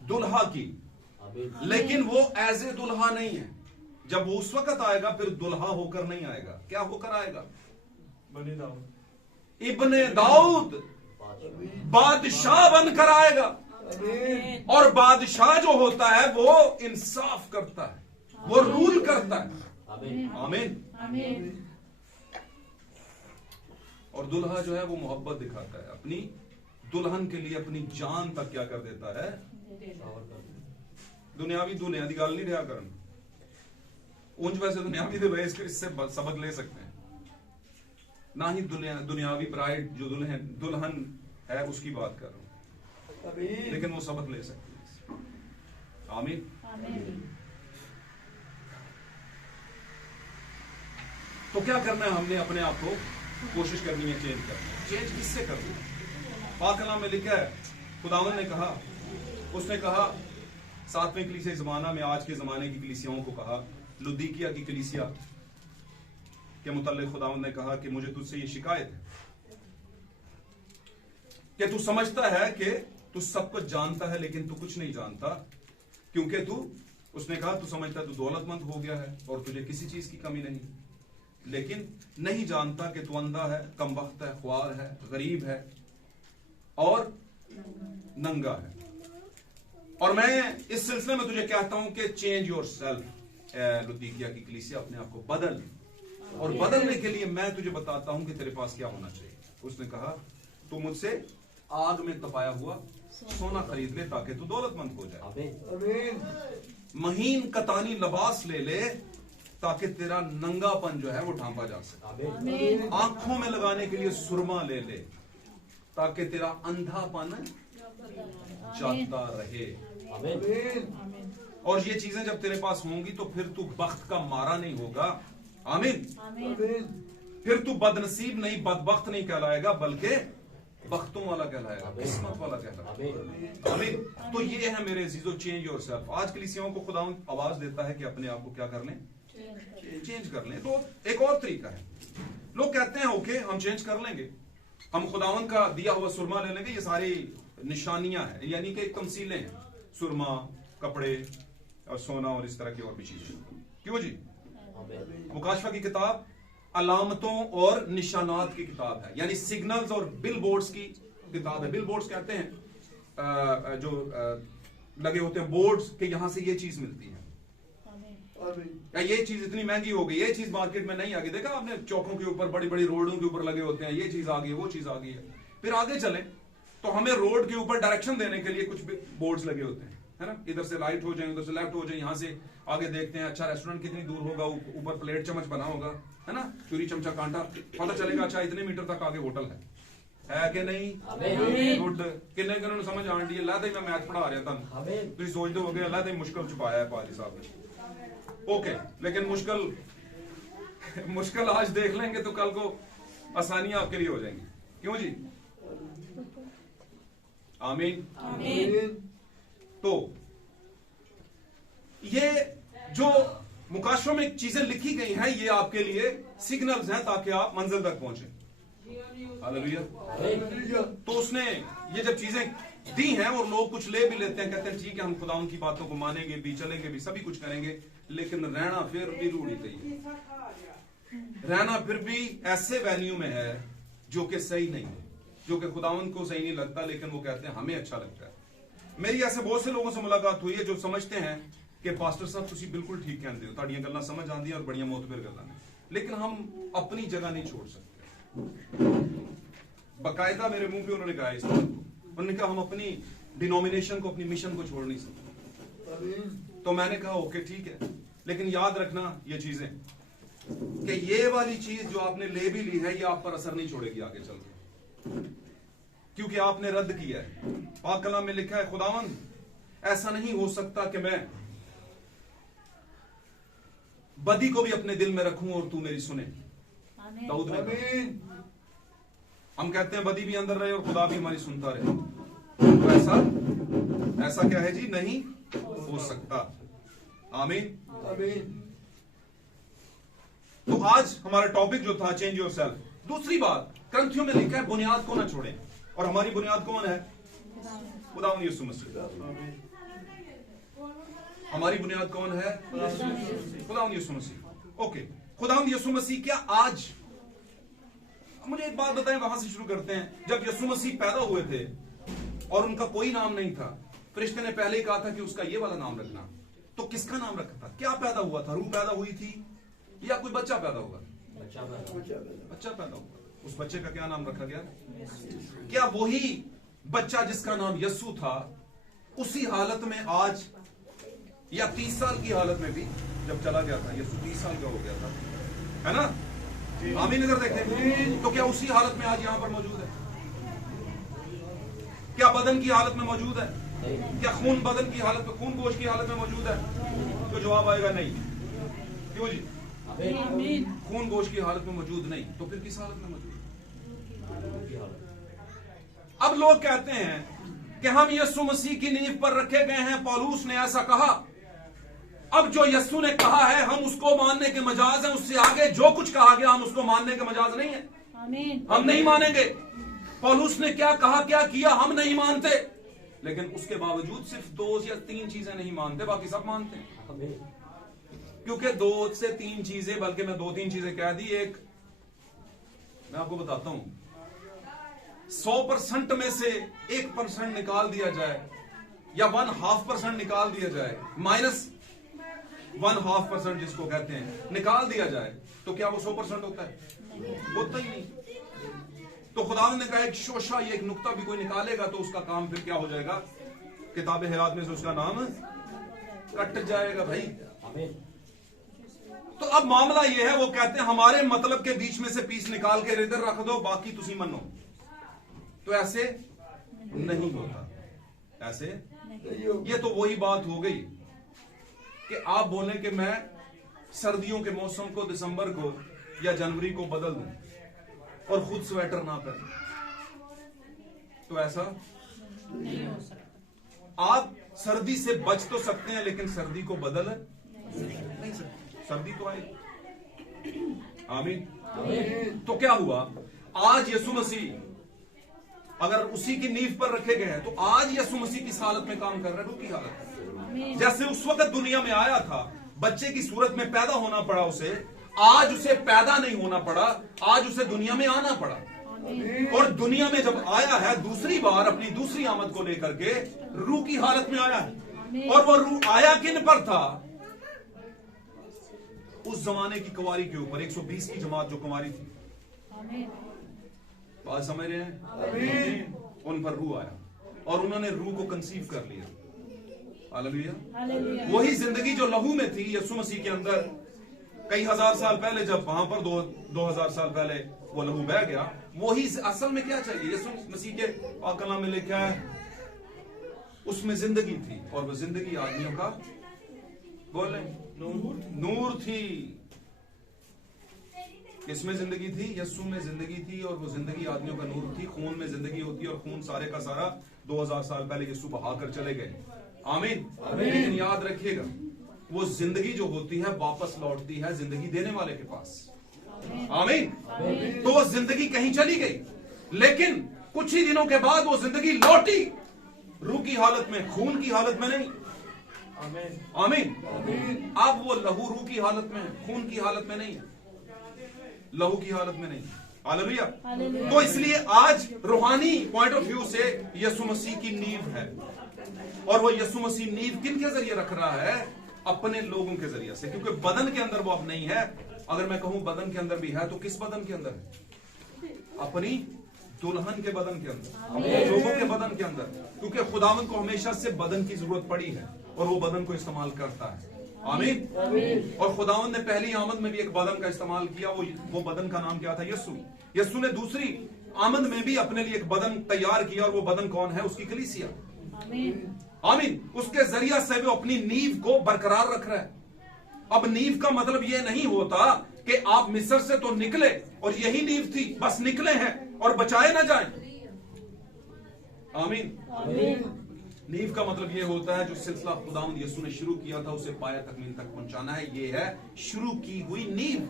दुल्हा की, लेकिन वो एज ए दुल्हा नहीं है। जब वो उस वक्त आएगा फिर दुल्हा होकर नहीं आएगा। क्या होकर आएगा? इब्ने दाऊद, बादशाह बनकर आएगा। और बादशाह जो होता है वो इंसाफ करता है, वो रूल करता है। आमीन। और दुल्हा जो है वो मोहब्बत दिखाता है, अपनी दुल्हन के लिए अपनी जान तक क्या कर देता है। दुनियावी दुनिया की गल नहीं रहा करन, उंज वैसे दुनियावी इससे सबक ले सकते हैं, ना ही दुनियावी ब्राइड जो दुल्हन है उसकी बात कर रहा हूं, लेकिन वो सबक ले सकते हैं। आमीन। तो क्या करना है? हमने अपने आप को कोशिश करनी है चेंज करना। चेंज किससे करना है? पाक कलाम में लिखा है, खुदावन ने कहा, उसने कहा 7वें कलीसिया जमाना में, आज के जमाने की कलीसियाओं को कहा, लुदीकिया की कलीसिया के मुताल्लिक खुदावन ने कहा कि मुझे तुझसे ये शिकायत है कि तू समझता है कि तू सब कुछ जानता है लेकिन तू कुछ नहीं जानता, क्योंकि उसने कहा तू समझता है तू दौलतमंद हो गया है और तुझे किसी चीज की कमी नहीं, लेकिन नहीं जानता कि तू अंधा है, कमबख्त है, ख्वार है, गरीब है और नंगा है। और मैं इस सिलसिले में तुझे कहता हूं कि चेंज योरसेल्फ। लुदीकिया की कलीसिया, अपने आप को बदल, और बदलने के लिए मैं तुझे बताता हूं कि तेरे पास क्या होना चाहिए। उसने कहा तू मुझसे आग में तपाया हुआ सोना खरीद ले ताकि तू दौलतमंद हो जाए। महीन कतानी लिबास ले ले ताकि तेरा नंगापन जो है वो ढांपा जा सके। आंखों में लगाने के लिए सुरमा ले ले ताकि तेरा अंधापन जाता रहे। और ये चीजें जब तेरे पास होंगी तो फिर तू बख्त का मारा नहीं होगा। आमीन। फिर तू बदनसीब नहीं, बदबख्त नहीं कहलाएगा, बल्कि बख्तों वाला कहलाएगा, किस्मत वाला कहलाएगा। आमीन। तो ये है मेरे अजीजों, चेंज योरसेल्फ। आज कलीसियाओं को खुदा आवाज देता है कि अपने आप को क्या कर लें, चेंज कर लें। तो एक और तरीका है, लोग कहते हैं ओके हम चेंज कर लेंगे, हम खुदावन का दिया हुआ सुरमा ले लेंगे, ये सारी निशानियां हैं, यानी कि तमसीलें हैं, सुरमा, कपड़े, और सोना और इस तरह की और भी चीजें। क्यों जी? मुकाशफा की किताब अलामतों और निशानात की किताब है, यानी सिग्नल्स और बिल बोर्ड्स की किताब है। बिल बोर्ड्स कहते हैं जो लगे होते हैं बोर्ड्स के यहां से ये चीज मिलती है, या ये चीज इतनी महंगी हो गई, ये चीज मार्केट में नहीं आ गई। देखा आपने चौकों के ऊपर, बड़ी बड़ी रोडों के ऊपर लगे होते हैं, ये चीज आ गई, वो चीज आ गई है। फिर आगे चले तो हमें रोड के ऊपर डायरेक्शन देने के लिए कुछ बोर्ड्स लगे होते हैं, है ना, इधर से राइट हो जाए, उधर से लेफ्ट हो जाए, यहां से आगे देखते हैं अच्छा रेस्टोरेंट कितनी दूर होगा, ऊपर प्लेट चम्मच बना होगा, है ना, चूरी चमचा कांटा, पता चलेगा अच्छा इतने मीटर तक आगे होटल है कि नहीं? गुड। किन्ने किन्ने समझ आन दी अल्लाह मैं मैथ पढ़ा रहा था, तुम सोचते हो गए अल्लाह ने मुश्किल छुपाया है पाजी साहब ने। ओके, लेकिन मुश्किल आज देख लेंगे तो कल को आसानियां आपके लिए हो जाएंगी। क्यों जी? आमीन। तो ये जो मुकाशरों में चीजें लिखी गई हैं, ये आपके लिए सिग्नल्स हैं ताकि आप मंजिल तक पहुंचे। हालेलुया। तो उसने ये जब चीजें दी हैं और लोग कुछ ले भी लेते हैं, कहते हैं ठीक है हम खुदा उनकी बातों को मानेंगे भी, चलेंगे भी, सभी कुछ करेंगे, लेकिन रहना फिर भी रूढ़ी चाहिए, रहना फिर भी ऐसे वेन्यू में है जो कि सही नहीं है, जो कि खुदावंद को सही नहीं लगता, लेकिन वो कहते हैं हमें अच्छा लगता है। मेरी ऐसे बहुत से लोगों से मुलाकात हुई है जो समझते हैं कि पास्टर साहब तुसी बिल्कुल ठीक कहते हो, ताड़ियां गल्लां समझ आंदी और बड़ियां मोतबर गल्लां ने, लेकिन हम अपनी जगह नहीं छोड़ सकते। बाकायदा मेरे मुंह पे उन्होंने कहा इस बात को, उन्होंने कहा हम अपनी डिनोमिनेशन को, अपनी मिशन को छोड़ नहीं सकते। तो मैंने कहा ओके ठीक है, लेकिन याद रखना ये चीजें कि ये वाली चीज जो आपने ले भी ली है ये आप पर असर नहीं छोड़ेगी आगे चल के, क्योंकि आपने रद्द किया है। पाक कलाम में लिखा है खुदावंद ऐसा नहीं हो सकता कि मैं बदी को भी अपने दिल में रखूं और तू मेरी सुने। दाऊद ने कहा। हम कहते हैं बदी भी अंदर रहे और खुदा भी हमारी सुनता रहे, तो ऐसा क्या है जी? नहीं हो सकता। आमीन। तो आज हमारा टॉपिक जो था चेंज योरसेल्फ। दूसरी बात ग्रंथियों में लिखा है बुनियाद को ना छोड़ें, और हमारी बुनियाद कौन है? खुदावंद यीशु मसीह। हमारी बुनियाद कौन है? खुदावंद यीशु मसीह। ओके, खुदावंद यीशु मसीह। क्या आज मुझे एक बात बताएं, वहां से शुरू करते हैं। जब यीशु मसीह पैदा हुए थे और उनका कोई नाम नहीं था, फरिश्ते ने पहले ही कहा था कि उसका ये वाला नाम रखना, तो किसका नाम रखा था? क्या पैदा हुआ था? रूह पैदा हुई थी या कोई बच्चा पैदा हुआ? बच्चा पैदा हुआ। उस बच्चे का क्या नाम रखा गया? क्या वही बच्चा जिसका नाम यस्सु था उसी हालत में आज, या 30 साल की हालत में भी जब चला गया था? यस्सु 30 साल का हो गया था, है ना? आमीन। इधर देखते तो क्या उसी हालत में आज यहां पर मौजूद है? क्या बदन की हालत में मौजूद है? क्या खून बदन की हालत में, खून गोश्त की हालत में मौजूद है? तो जवाब आएगा नहीं। क्यों जी? खून गोश्त की हालत में मौजूद नहीं, तो फिर किस हालत में मौजूद? अब लोग कहते हैं कि हम यीशु मसीह की नींव पर रखे गए हैं, पौलुस ने ऐसा कहा। अब जो यीशु ने कहा है हम उसको मानने के मजाज है, उससे आगे जो कुछ कहा गया हम उसको मानने के मजाज नहीं है। हम नहीं मानेंगे। पौलुस ने क्या कहा, क्या किया, हम नहीं मानते, लेकिन उसके बावजूद सिर्फ 2 या 3 चीजें नहीं मानते, बाकी सब मानते हैं। क्योंकि 2 से 3 चीजें, बल्कि मैं 2-3 चीजें कह दी। एक मैं आपको बताता हूं, 100% में से 1% निकाल दिया जाए या 1/2% निकाल दिया जाए, -1/2% जिसको कहते हैं, निकाल दिया जाए, तो क्या वो 100% होता है? होता ही नहीं। तो खुदा ने कहा एक शोशा, ये एक नुक्ता भी कोई निकालेगा तो उसका काम फिर क्या हो जाएगा? किताब हयात में से उसका नाम कट जाएगा भाई। तो अब मामला ये है, वो कहते हैं हमारे मतलब के बीच में से पीस निकाल के इधर रख दो, बाकी तुसी मनो। तो ऐसे नहीं होता, ऐसे ये तो वही बात हो गई कि आप बोलें कि मैं सर्दियों के मौसम को दिसंबर को या जनवरी को बदल दूं और खुद स्वेटर ना पहन, तो ऐसा नहीं हो सकता। आप सर्दी से बच तो सकते हैं लेकिन सर्दी को बदल नहीं सकते। सर्दी तो आएगी। आमीन। तो क्या हुआ? आज यीशु मसीह अगर उसी की नींव पर रखे गए हैं, तो आज यीशु मसीह किस हालत में काम कर रहा है? रूह की हालत में। जैसे उस वक्त दुनिया में आया था, बच्चे की सूरत में पैदा होना पड़ा उसे, आज उसे पैदा नहीं होना पड़ा, आज उसे दुनिया में आना पड़ा। और दुनिया में जब आया है दूसरी बार अपनी दूसरी आमद को लेकर के, रूह की हालत में आया है। और वो रूह आया किन पर था? उस जमाने की कुंवारी के ऊपर, 120 की जमात जो कुंवारी थी। बात समझ रहे हैं? उन पर रूह आया और उन्होंने रूह को कंसीव कर लिया। हालेलुया। वही जिंदगी जो लहू में थी यीशु मसीह के अंदर कई हजार साल पहले, जब वहां पर 2000 साल पहले वो लहू बह गया, वही असल में क्या चाहिए? यीशु मसीह के पाक कलाम में लिखा है उसमें जिंदगी थी और वो जिंदगी आदमियों का बोले नूर थी। किसमें जिंदगी थी? यीशु में जिंदगी थी और वो जिंदगी आदमियों का नूर थी। खून में जिंदगी होती है और खून सारे का सारा 2000 साल पहले यीशु बहाकर चले गए। आमीन। लेकिन याद रखिएगा, वो जिंदगी जो होती है वापस लौटती है जिंदगी देने वाले के पास। आमीन। तो वो जिंदगी कहीं चली गई, लेकिन कुछ ही दिनों के बाद वो जिंदगी लौटी, रूह की हालत में, खून की हालत में नहीं। आमीन। अब वो लहू रूह की हालत में है, खून की हालत में नहीं, लहू की हालत में नहीं। हालेलुया। तो इसलिए आज रूहानी पॉइंट ऑफ व्यू से यीशु मसीह की नींव है, और वो यीशु मसीह नींव किन के जरिए रख रहा है? अपने लोगों के जरिए से, क्योंकि बदन के अंदर वो अब नहीं है। अगर मैं कहूं बदन के अंदर भी है, तो किस बदन के अंदर है? अपनी दुल्हन के बदन के अंदर, लोगों के बदन के अंदर, क्योंकि खुदावंद को हमेशा से बदन की जरूरत पड़ी है और वो बदन को इस्तेमाल करता है। आमीन। और खुदावंद ने पहली आमद में भी एक बदन का इस्तेमाल किया। वो बदन का नाम क्या था? यीशु। यीशु ने दूसरी आमद में भी अपने लिए एक बदन तैयार किया, और वो बदन कौन है? उसकी कलीसिया। आमीन। उसके जरिए से वो अपनी नींव को बरकरार रख रहा है। अब नींव का मतलब यह नहीं होता कि आप मिस्र से तो निकले और यही नींव थी, बस निकले हैं और बचाए ना जाएं। आमीन। नींव का मतलब यह होता है जो सिलसिला खुदावंद यीशु ने शुरू किया था उसे पाया तकमील तक पहुंचाना है। यह है शुरू की हुई नींव,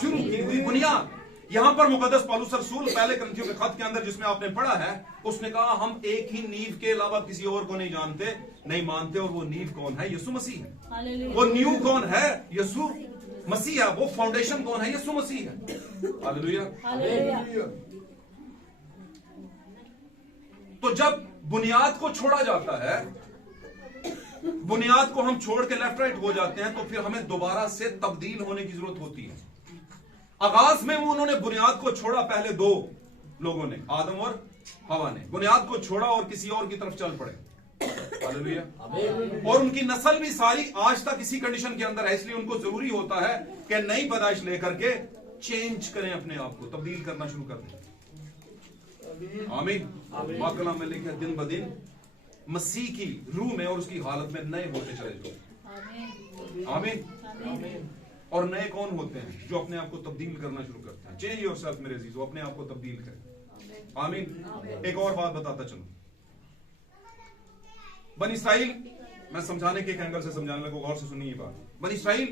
शुरू की हुई बुनियाद। यहां पर मुकद्दस पौलुस रसूल पहले करंथियों के खत के अंदर जिसमें आपने पढ़ा है, उसने कहा हम एक ही नींव के अलावा किसी और को नहीं जानते, नहीं मानते, और वो नींव कौन है? यीशु मसीह है। वो नींव कौन है? यीशु मसीह है। वो फाउंडेशन कौन है? यीशु मसीह है। हालेलुया। तो जब बुनियाद को छोड़ा जाता है, बुनियाद को हम छोड़ के लेफ्ट राइट हो जाते हैं, तो फिर हमें दोबारा से तब्दील होने की जरूरत होती है। आगाज में वो उन्होंने बुनियाद को छोड़ा, पहले दो लोगों ने, आदम और हवा ने बुनियाद को छोड़ा और किसी और की तरफ चल पड़े। हालेलुया। और उनकी नस्ल भी सारी आज तक इसी कंडीशन के अंदर है। इसलिए उनको जरूरी होता है कि नई पैदाइश लेकर के चेंज करें, अपने आप को तब्दील करना शुरू कर दें। आमीन। कलाम में लिखा दिन ब दिन मसीह की रूह में और उसकी हालत में नए होते चले जाओ। आमीन। और नए कौन होते हैं? जो अपने आप को तब्दील करना शुरू करते हैं। चेंज योरसेल्फ मेरे अजीजों, अपने आप को तब्दील करें। आमीन। एक और बात बताता चलो, बनी इस्राइल, मैं समझाने के एक एंगल से समझाने लगा, गौर से सुनिए बात। बनी इस्राइल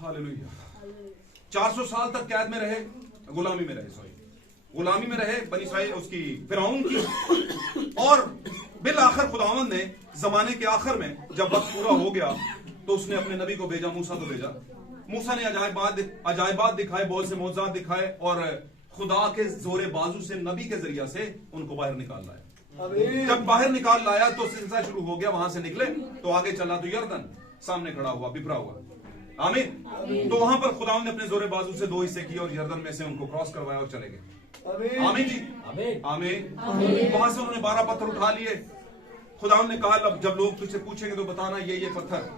हालेलुया 400 साल तक कैद में रहे, गुलामी में रहे, गुलामी में रहे बनी इस्राइल उसकी फिरौन की। और बिल आखिर खुदावंद ने जमाने के आखिर में जब वक्त पूरा हो गया, तो उसने अपने नबी को भेजा, मूसा को भेजा। मूसा ने अजायबात दिखाए, बहुत से मौजज़ात दिखाए, और खुदा के जोरे बाजू से नबी के जरिया से उनको बाहर निकाल लाया। जब बाहर निकाल लाया तो सिलसिला शुरू हो गया। वहां से निकले तो आगे चला तो यर्दन सामने खड़ा हुआ, बिपरा हुआ। आमीन। तो वहां पर खुदावंद ने अपने जोरे बाजू से दो हिस्से किए और यर्दन में से उनको क्रॉस करवाया और चले गए। आमीन जी। आमीन। वहां से उन्होंने 12 पत्थर उठा लिए। खुदावंद ने कहा जब लोग तुझसे पूछेंगे तो बताना ये पत्थर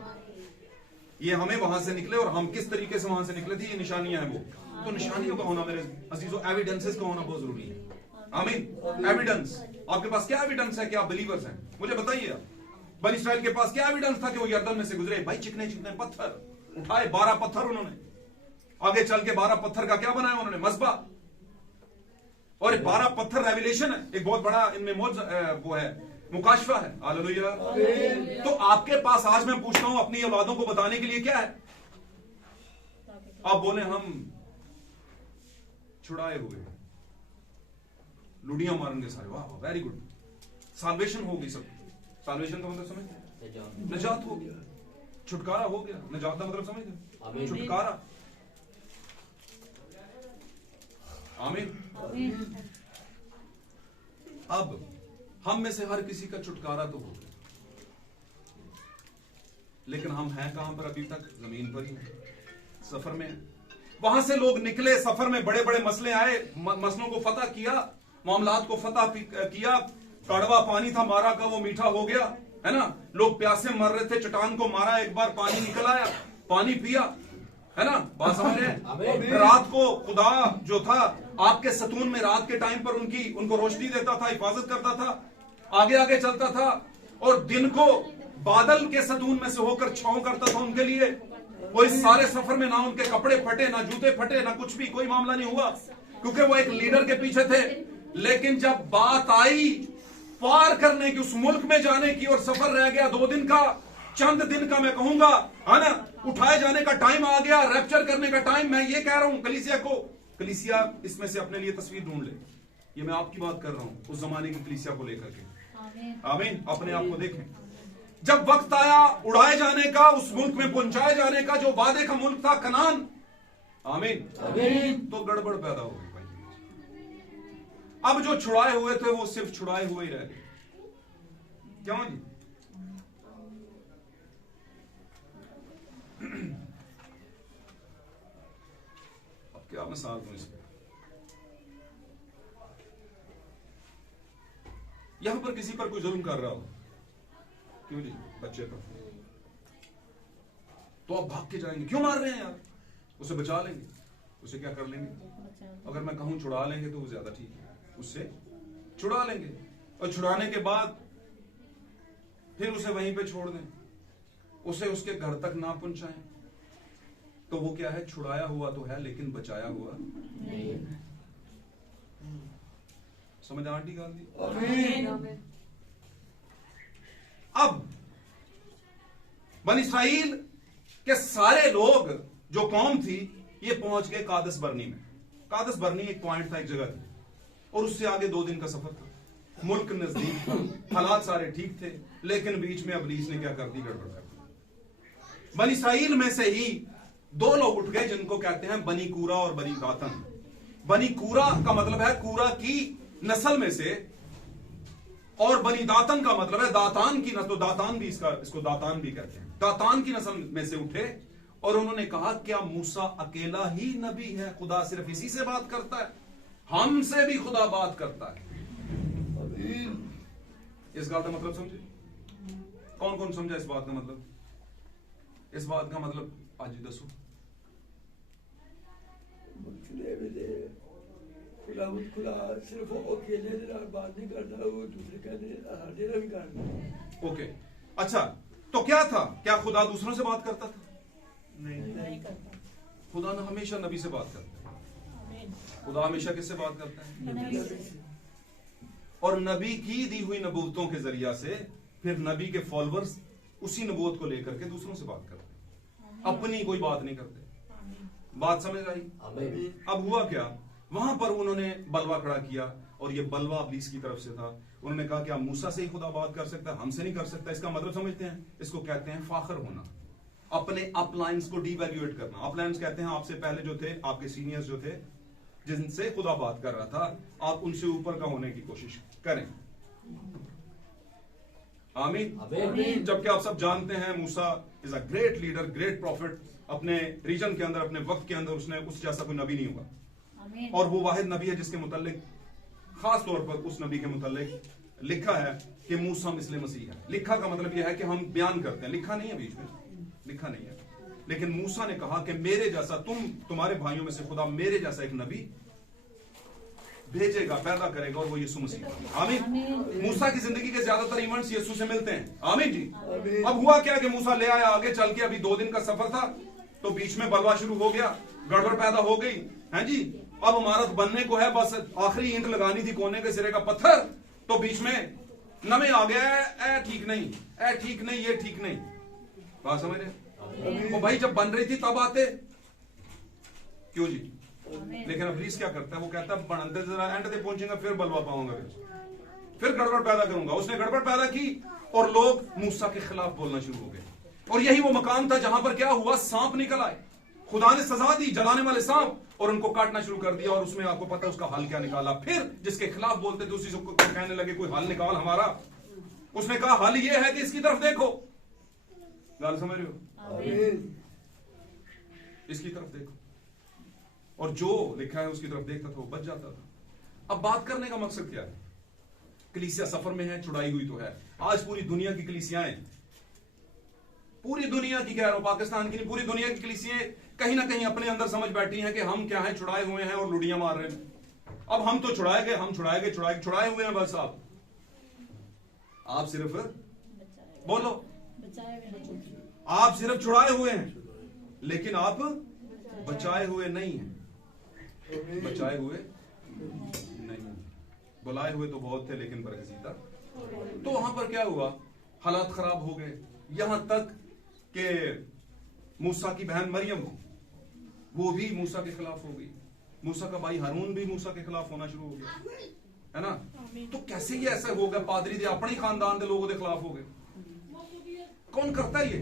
ये हमें वहां से निकले और हम किस तरीके से वहां से निकले थे, ये निशानियां हैं वो। तो निशानियों का होना मेरे अजीजों, एविडेंसेस का होना बहुत जरूरी है। आमीन। एविडेंस, आपके पास क्या एविडेंस है कि आप बिलीवर्स हैं? मुझे बताइए। बनी इस्राइल के पास क्या एविडेंस था कि वो यर्दन में से गुजरे? भाई चिकने चिकने पत्थर उठाए, 12 पत्थर उन्होंने आगे चल के 12 पत्थर का क्या बनाया उन्होंने? मस्बा। और 12 पत्थर रेविलेशन है, एक बहुत बड़ा इनमें वो है, मुकाशफा है। हालेलुया। तो आपके पास आज मैं पूछता हूं अपनी औलादों को बताने के लिए क्या है? आप बोले हम छुड़ाए हुए लुड़ियां मारेंगे सारे, वाह वेरी गुड, साल्वेशन हो गई सब। साल्वेशन का मतलब समझते हैं? निजात हो गया, छुटकारा हो गया। निजात का मतलब समझते हैं? छुटकारा। आमीन। अब हम में से हर किसी का छुटकारा तो हो गया, लेकिन हम हैं कहां पर अभी तक? जमीन पर ही, सफर में। वहां से लोग निकले, सफर में बड़े बड़े मसले आए, मसलों को फतह किया, मामलात को फतह किया। कड़वा पानी था, मारा का वो मीठा हो गया, है ना। लोग प्यासे मर रहे थे, चट्टान को मारा, एक बार पानी निकल आया, पानी पिया, है ना। बात समझ रहे हैं? रात को खुदा जो था आपके सतून में रात के टाइम पर उनको रोशनी देता था, हिफाजत करता था, आगे आगे चलता था, और दिन को बादल के सतून में से होकर छांव करता था उनके लिए। कोई सारे सफर में ना उनके कपड़े फटे, ना जूते फटे, ना कुछ भी, कोई मामला नहीं हुआ, क्योंकि वो एक लीडर के पीछे थे। लेकिन जब बात आई पार करने की, उस मुल्क में जाने की, और सफर रह गया 2 दिन का, चंद दिन का मैं कहूंगा, है ना, उठाए जाने का टाइम आ गया, रैप्चर करने का टाइम। मैं ये कह रहा हूं कलीसिया को, कलीसिया इसमें से अपने लिए तस्वीर ढूंढ ले। ये मैं आपकी बात कर रहा हूं, उस जमाने की कलीसिया को लेकर के। आमीन। अपने आप को देखें, जब वक्त आया उड़ाए जाने का, उस मुल्क में पहुंचाए जाने का, जो वादे का मुल्क था कनान। आमीन। तो गड़बड़ पैदा हो गई भाई। अब जो छुड़ाए हुए थे वो सिर्फ छुड़ाए हुए ही रह गए। क्यों जी? अब क्या मिसाल दूं इस पे? यहां पर किसी पर कोई जुल्म कर रहा हो, क्यों जी, बच्चे पर, तो आप भाग के जाएंगे, क्यों मार रहे हैं यार? उसे बचा लेंगे, उसे क्या कर लेंगे? अगर मैं कहूं छुड़ा लेंगे तो वो ज्यादा ठीक है, उससे छुड़ा लेंगे, और छुड़ाने के बाद फिर उसे वहीं पे छोड़ दें, उसे उसके घर तक ना पहुंचाएं, तो वो क्या है? छुड़ाया हुआ तो है लेकिन बचाया हुआ नहीं। समझ आंटी गांधी? अब बनी इस्राइल के सारे लोग, जो कौम थी, ये पहुंच गए कादस बरनी में। कादस बरनी एक पॉइंट था, एक जगह थी, और उससे आगे 2 दिन का सफर था। मुल्क नजदीक था, हालात सारे ठीक थे, लेकिन बीच में अबलीस ने क्या कर दी? गड़बड़ कर दी। बनी इस्राइल में से ही 2 लोग उठ गए, जिनको कहते हैं बनी कूरा और बनी दातन। बनी कूरा का मतलब है कूरा की नस्ल में से, और बनी दातन का मतलब है दातान की नस्ल। तो दातान भी इसको दातान भी कहते हैं। दातान की नस्ल में से उठे, और उन्होंने कहा क्या मूसा अकेला ही नबी है? खुदा सिर्फ इसी से बात करता है? हमसे भी खुदा बात करता है। इस बात का मतलब समझे? कौन कौन समझा इस बात का मतलब? इस बात का मतलब आज ही दसो। खुदा सिर्फ अकेले दे नाल बात नहीं करता, वो दूसरे कहते हर भी करता। ओके, अच्छा, तो क्या था? क्या खुदा दूसरों से बात करता था? नहीं करता। खुदा ने हमेशा नबी से बात करता है। खुदा हमेशा किससे बात करता है? और नबी की दी हुई नबूवतों के जरिया से फिर नबी के फॉलोअर्स उसी नबूवत को लेकर के दूसरों से बात करते हैं, अपनी कोई बात नहीं करते। बात समझ आई? अब हुआ क्या? वहां पर उन्होंने बलवा खड़ा किया, और ये बलवा इब्लीस की तरफ से था। उन्होंने कहा क्या मूसा से ही खुदा बात कर सकता है, हमसे नहीं कर सकता? इसका मतलब समझते हैं? इसको कहते हैं फाखर होना, अपने अपलाइंस को डिवैल्यूएट करना। अपलाइंस कहते हैं आपसे पहले जो थे, आपके सीनियर्स जो थे, जिनसे खुदा बात कर रहा था, आप उनसे ऊपर का होने की कोशिश करें। आमीन। जबकि आप सब जानते हैं मूसा is a great leader, great prophet. अपने रीजन के अंदर, अपने वक्त के अंदर उसने उस जैसा कोई नबी नहीं हुआ, और वो वाहिद नबी है जिसके मुतालिक खास तौर पर उस नबी के मुतालिक लिखा है कि मूसा मिस्ले मसीह है। लिखा का मतलब यह है कि हम बयान करते हैं, लिखा नहीं है, बीच में लिखा नहीं है। लेकिन मूसा ने कहा कि मेरे जैसा, तुम्हारे भाइयों में से खुदा मेरे जैसा एक नबी भेजेगा, पैदा करेगा, और वो यीशु मसीह। आमीन। मूसा की जिंदगी के ज्यादातर इवेंट्स यीशु से मिलते हैं। आमीन जी। अब हुआ क्या कि मूसा ले आया आगे चल के, अभी 2 दिन का सफर था, तो बीच में बलवा शुरू हो गया, गड़बड़ पैदा हो गई है जी। अब इमारत बनने को है, बस आखिरी ईंट लगानी थी, कोने के सिरे का पत्थर, तो बीच में नमे आ गया, ठीक नहीं, ठीक नहीं, ये ठीक नहीं। बात समझ रहे? तो भाई जब बन रही थी तब आते, क्यों जी? लेकिन इब्लीस क्या करता है, वो कहता है बनते जरा एंड पे पहुंचेगा फिर बलवा पाऊंगा, फिर गड़बड़ पैदा करूंगा। उसने गड़बड़ पैदा की और लोग मूसा के खिलाफ बोलना शुरू हो गए। और यही वो मकाम था जहां पर क्या हुआ, सांप निकल आए, खुदा ने सजा दी, जलाने वाले सांप, और उनको काटना शुरू कर दिया। और उसमें आपको पता है उसका हल क्या निकाला, फिर जिसके खिलाफ बोलते थे उसी से कहने लगे कोई हल निकाल हमारा। उसने कहा हल ये है कि इसकी तरफ देखो, गाल समझ रहे हो, इसकी तरफ देखो, और जो लिखा है उसकी तरफ देखता था वो बच जाता था। अब बात करने का मकसद क्या है, कलीसिया सफर में है, छुड़ाई हुई तो है। आज पूरी दुनिया की कलीसियाएं, पूरी दुनिया की कह रहा हूं, पाकिस्तान की नहीं, पूरी दुनिया की कलीसियाएं कहीं ना कहीं अपने अंदर समझ बैठी हैं कि हम क्या हैं, छुड़ाए हुए हैं और लुड़ियां मार रहे हैं। अब हम तो छुड़ाए गए, हम छुड़ाए हुए हैं बस। आप सिर्फ बोलो, आप सिर्फ छुड़ाए हुए हैं, लेकिन आप बचाए हुए नहीं हैं, बचाए हुए नहीं। बुलाए हुए तो बहुत थे लेकिन बरगजीदा। तो वहां पर क्या हुआ, हालात खराब हो गए, यहां तक कि मूसा की बहन मरियम वो भी मूसा के खिलाफ हो गई, मूसा का भाई हारून भी मूसा के खिलाफ होना शुरू हो गया, है ना। तो कैसे ये ऐसा हो गया, पादरी दे अपने ही खानदान के लोगों के खिलाफ हो गए। कौन करता है ये,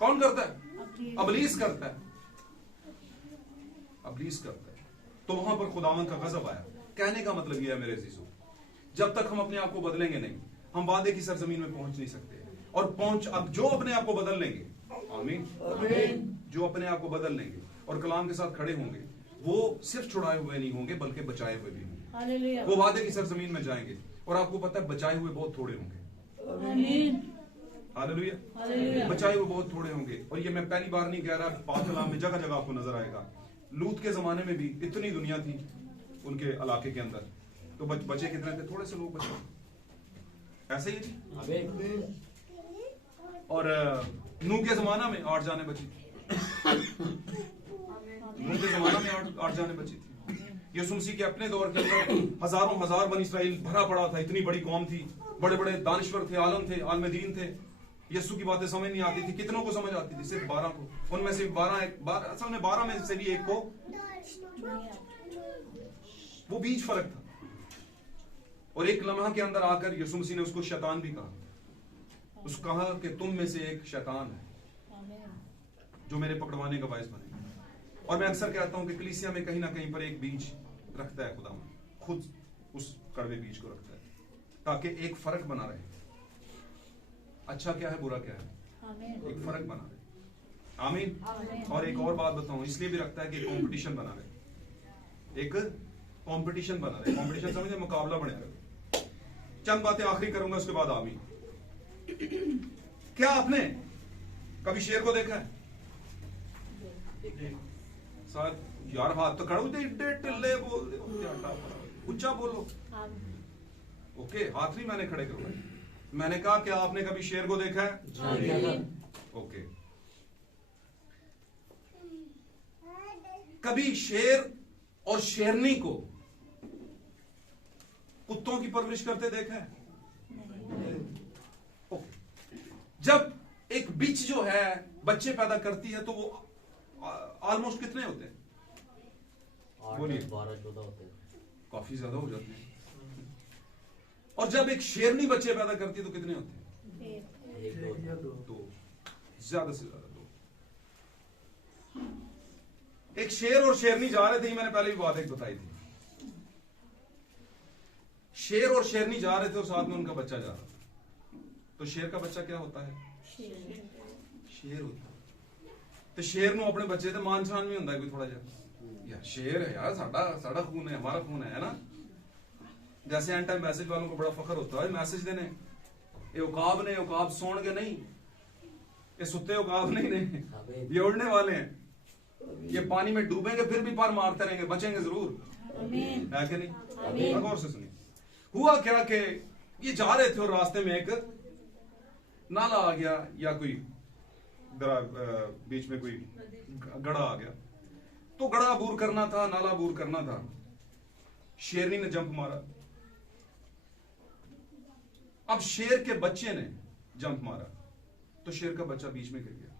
कौन करता है, अबलीस करता है, अबलीस करता है। तो वहां पर खुदावंद का गजब आया। कहने का मतलब यह है मेरे अजीजों, जब तक हम अपने आप को बदलेंगे नहीं, हम वादे की सरजमीन में पहुंच नहीं सकते। और अब जो अपने आप को बदल लेंगे, आमीन, जो अपने आप को बदल लेंगे और कलाम के साथ खड़े होंगे, वो सिर्फ छुड़ाए हुए नहीं होंगे बल्कि बचाए हुए भी होंगे। वो वादे की सरजमीन में जाएंगे और आपको पता है बचाए हुए बहुत थोड़े होंगे। हालेलुया, बचाए हुए बहुत थोड़े होंगे। और ये मैं पहली बार नहीं कह रहा, पाक कलाम में जगह जगह आपको नजर आएगा। लूत के जमाने में भी इतनी दुनिया थी उनके इलाके के अंदर, तो बचे कितने थे, थोड़े से लोग बचे, ऐसे ही थी। और नूह के जमाना में 8 जाने बची थी, नूह के जमाना में 8 जाने बची थी। यीशु मसीह के अपने दौर के अंदर हजारों हजार बनी इसराइल भरा पड़ा था, इतनी बड़ी कौम थी, बड़े बड़े दानिश्वर थे, आलम थे, आलम दीन थे। यीशु की बातें समझ नहीं आती थी, कितनों को समझ आती थी, सिर्फ 12 को। उनमें से 12 में से भी एक को वो बीच फर्क था। और एक लम्हा के अंदर आकर यीशु मसीह ने उसको शैतान भी कहा, उसको कहा कि तुम में से एक शैतान है जो मेरे पकड़वाने का बायस बनेगा। और मैं अक्सर कहता हूं कि कलीसिया में कहीं ना कहीं पर एक बीज रखता है खुदा, खुद उस कड़वे बीज को रखता है ताकि एक फर्क बना रहे। अच्छा क्या है, बुरा क्या है, एक फर्क बना रहे। आमीन। और एक और बात बताऊं, इसलिए भी रखता है कि कंपटीशन बना रहे, एक कंपटीशन बना रहे। कंपटीशन समझे, मुकाबला बने रहे। चंद बातें आखिरी करूंगा, उसके बाद आमीन। क्या आपने कभी शेर को देखा है? साथ यार हाथ तो खड़ा टिल्ले बोल, ऊंचा बोलो। ओके, हाथ नहीं मैंने खड़े करूंगा। मैंने कहा क्या आपने कभी शेर को देखा है? ओके, कभी शेर और शेरनी को कुत्तों की परवरिश करते देखा है? ओके, जब एक बिच जो है बच्चे पैदा करती है तो वो ऑलमोस्ट कितने होते हैं? 12-14 होते हैं, काफी ज्यादा हो जाते हैं। और जब एक शेरनी बच्चे पैदा करती है तो कितने होते हैं? 2, ज्यादा से ज्यादा 2। एक शेर और शेरनी जा रहे थे, मैंने पहले भी बात एक बताई थी। शेर और शेरनी जा रहे थे और साथ में उनका बच्चा जा रहा था। तो शेर का बच्चा क्या होता है? शेर होता है। तो शेर नु अपने बच्चे ते मान शान भी होता है कोई थोड़ा जा, यार शेर है यार, साडा खून है, हमारा खून है ना। जैसे एंड टाइम मैसेज वालों को बड़ा फखर होता है मैसेज देने, ये उकाब ने, उकाब सोण के नहीं, ये सुते उकाब नहीं ने, ये उड़ने वाले हैं, ये पानी में डूबेंगे फिर भी पार मारते रहेंगे, बचेंगे जरूर, है कि नहीं? गौर से सुनिए। हुआ क्या कि ये जा रहे थे और रास्ते में एक नाला आ गया या कोई बीच में कोई गड़ा आ गया, तो गड़ा अबूर करना था, नाला अबूर करना था। शेरनी ने जंप मारा, अब शेर के बच्चे ने जंप मारा तो शेर का बच्चा बीच में गिर गया।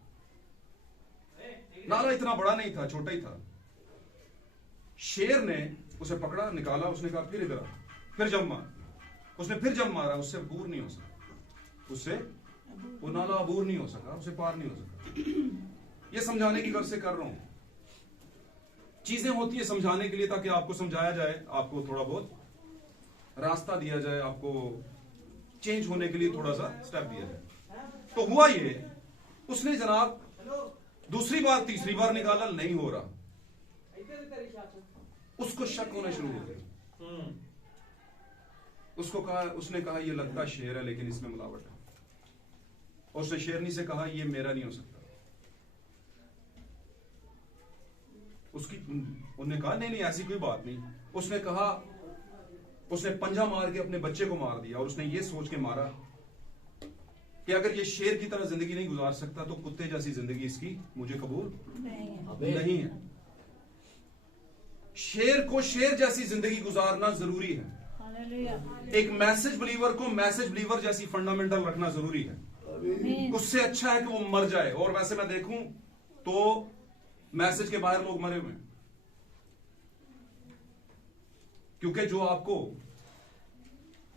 नाला इतना बड़ा नहीं था, छोटा ही था। शेर ने उसे पकड़ा, निकाला, उसने कहा फिर इधर आ, फिर जंप मार। उसने फिर जंप मारा, उससे अबूर नहीं हो सका, उससे वो नाला अबूर नहीं हो सका, उसे पार नहीं हो सका। ये समझाने की गर्ज से कर रहा हूं। चीजें होती है समझाने के लिए, ताकि आपको समझाया जाए, आपको थोड़ा बहुत रास्ता दिया जाए, आपको चेंज होने के लिए थोड़ा सा स्टेप दिया जाए। तो हुआ ये, उसने जनाब दूसरी बार तीसरी बार निकाला, नहीं हो रहा, उसको शक होना शुरू हो गया। उसने कहा ये लगता शेर है लेकिन इसमें मिलावट है। और उसने शेरनी से कहा ये मेरा नहीं हो सकता। उन्होंने कहा नहीं नहीं ऐसी कोई बात नहीं। उसने कहा, उसने पंजा मार के अपने बच्चे को मार दिया, और उसने ये सोच के मारा कि अगर ये शेर की तरह जिंदगी नहीं गुजार सकता तो कुत्ते जैसी जिंदगी इसकी मुझे कबूल नहीं है। शेर को शेर जैसी जिंदगी गुजारना जरूरी है। एक मैसेज बिलीवर को मैसेज बिलीवर जैसी फंडामेंटल रखना जरूरी है। उससे अच्छा है कि वो मर जाए। और वैसे मैं देखूं तो मैसेज के बाहर लोग मरे हुए हैं, क्योंकि जो आपको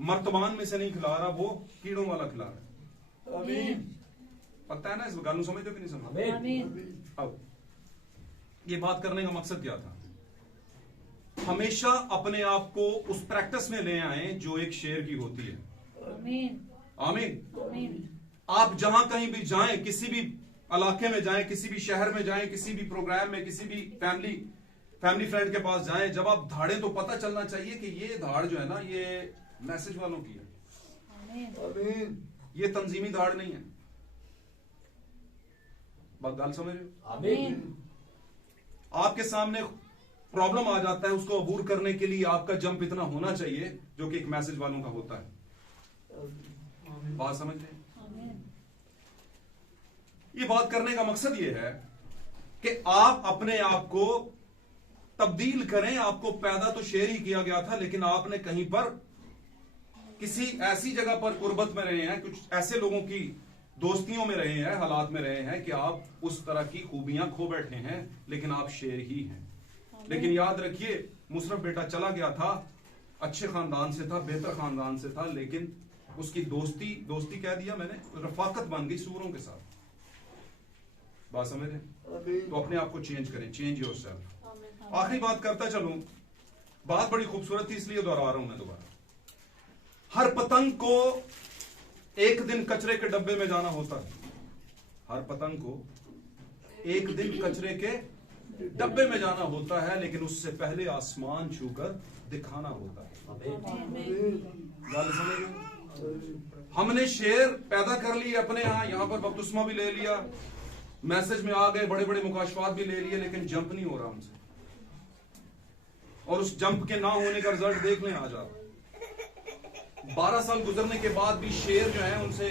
मर्तबान में से नहीं खिला रहा वो कीड़ों वाला खिला रहा है। पता है ना इस गालों, समझते हो कि नहीं समझते? अब ये बात करने का मकसद क्या था? हमेशा अपने आप को उस प्रैक्टिस में ले आए जो एक शेर की होती है। आमीन। आप जहां कहीं भी जाएं, किसी भी इलाके में जाएं, किसी भी शहर में जाएं, किसी भी प्रोग्राम में, किसी भी फैमिली फ्रेंड के पास जाएं, जब आप धाड़े तो पता चलना चाहिए कि ये धाड़ जो है ना ये मैसेज वालों की है। ये तंजीमी धाड़ नहीं है। बात गाल समझ रहे हो? आपके सामने प्रॉब्लम आ जाता है, उसको अबूर करने के लिए आपका जंप इतना होना चाहिए जो कि एक मैसेज वालों का होता है। बात समझ रहे हैं? ये बात करने का मकसद ये है कि आप अपने आप को तब्दील करें। आपको पैदा तो शेर ही किया गया था, लेकिन आपने कहीं पर किसी ऐसी जगह पर कुर्बत में रहे हैं, कुछ ऐसे लोगों की दोस्तियों में रहे हैं, हालात में रहे हैं कि आप उस तरह की खूबियां खो बैठे हैं, लेकिन आप शेर ही हैं। लेकिन याद रखिए, मुशर्रफ बेटा चला गया था, अच्छे खानदान से था, बेहतर खानदान से था, लेकिन उसकी दोस्ती कह दिया मैंने, रफाकत बन गई सूरों के साथ। बात समझ रहे? तो अपने आप को चेंज करें, चेंज योरसेल्फ। आखिरी बात करता चलूं, बात बड़ी खूबसूरत थी इसलिए दोहरा रहा हूं मैं दोबारा। हर पतंग को एक दिन कचरे के डब्बे में जाना होता है। हर पतंग को एक दिन कचरे के डब्बे में जाना होता है, लेकिन उससे पहले आसमान छूकर दिखाना होता है। हमने शेर पैदा कर लिए अपने यहां पर बपतिस्मा भी ले लिया, मैसेज में आ गए, बड़े बड़े मुकाशफात भी ले लिए, लेकिन जंप नहीं हो रहा हमसे। और उस जंप के ना होने का रिजल्ट देख लें आज आप। 12 साल गुजरने के बाद भी शेर जो है उनसे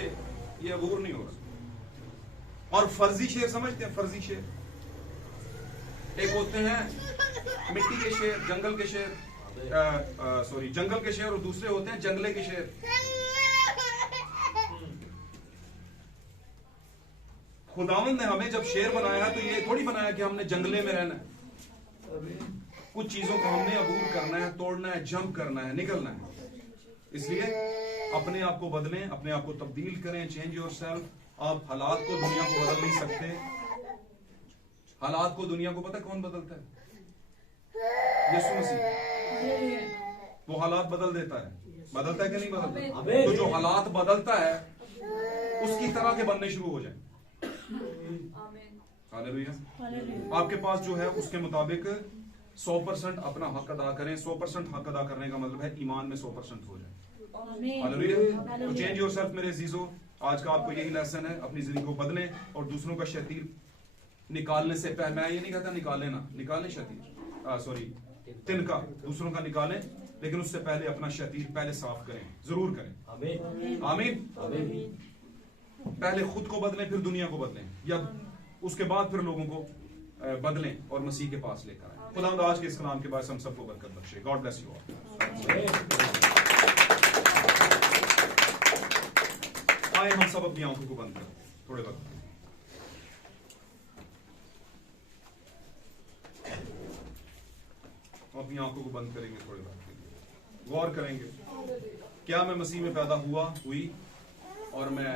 ये अबूर नहीं हो रहा। और फर्जी शेर समझते हैं? फर्जी शेर एक होते हैं मिट्टी के शेर, जंगल के शेर, जंगल के शेर, और दूसरे होते हैं जंगले के शेर। खुदावंद ने हमें जब शेर बनाया तो ये थोड़ी बनाया कि हमने जंगले में रहना है। कुछ चीजों को हमने अबूर करना है, तोड़ना है, जंप करना है, निकलना है। इसलिए अपने आप को बदलें, अपने आप को तब्दील करें, चेंज योरसेल्फ। आप हालात को, दुनिया को बदल नहीं सकते। हालात को, दुनिया को पता कौन बदलता है? यीशु मसीह। वो हालात बदल देता है। बदलता है कि नहीं बदलता? तो जो हालात बदलता है उसकी तरह के बनने शुरू हो जाए। हालेलुया। आपके पास जो है उसके मुताबिक 100% अपना हक अदा करें। 100% हक अदा करने का मतलब है ईमान में 100% हो जाए। हालेलुया। तो चेंज योरसेल्फ मेरे अजीजों, आज का आपको यही लेसन है। अपनी जिंदगी को बदलें और दूसरों का शैतान निकालने से पहले, मैं ये नहीं कहता निकालें ना, निकालें शैतान, तिनका दूसरों का निकालें, लेकिन उससे पहले अपना शैतान पहले साफ करें, जरूर करें। आमीन। पहले खुद को बदलें, फिर दुनिया को बदलें, या उसके बाद फिर लोगों को बदलें और मसीह के पास लेकर आए। खुदा आज के इस कलाम के बाद हम सबको बरकत बख्शे। God bless you all. आए हम सब अपनी आंखों को बंद करें थोड़े वक्त। अपनी आंखों को बंद करेंगे थोड़ी बार के लिए, गौर करेंगे क्या मैं मसीह में पैदा हुआ हुई और मैं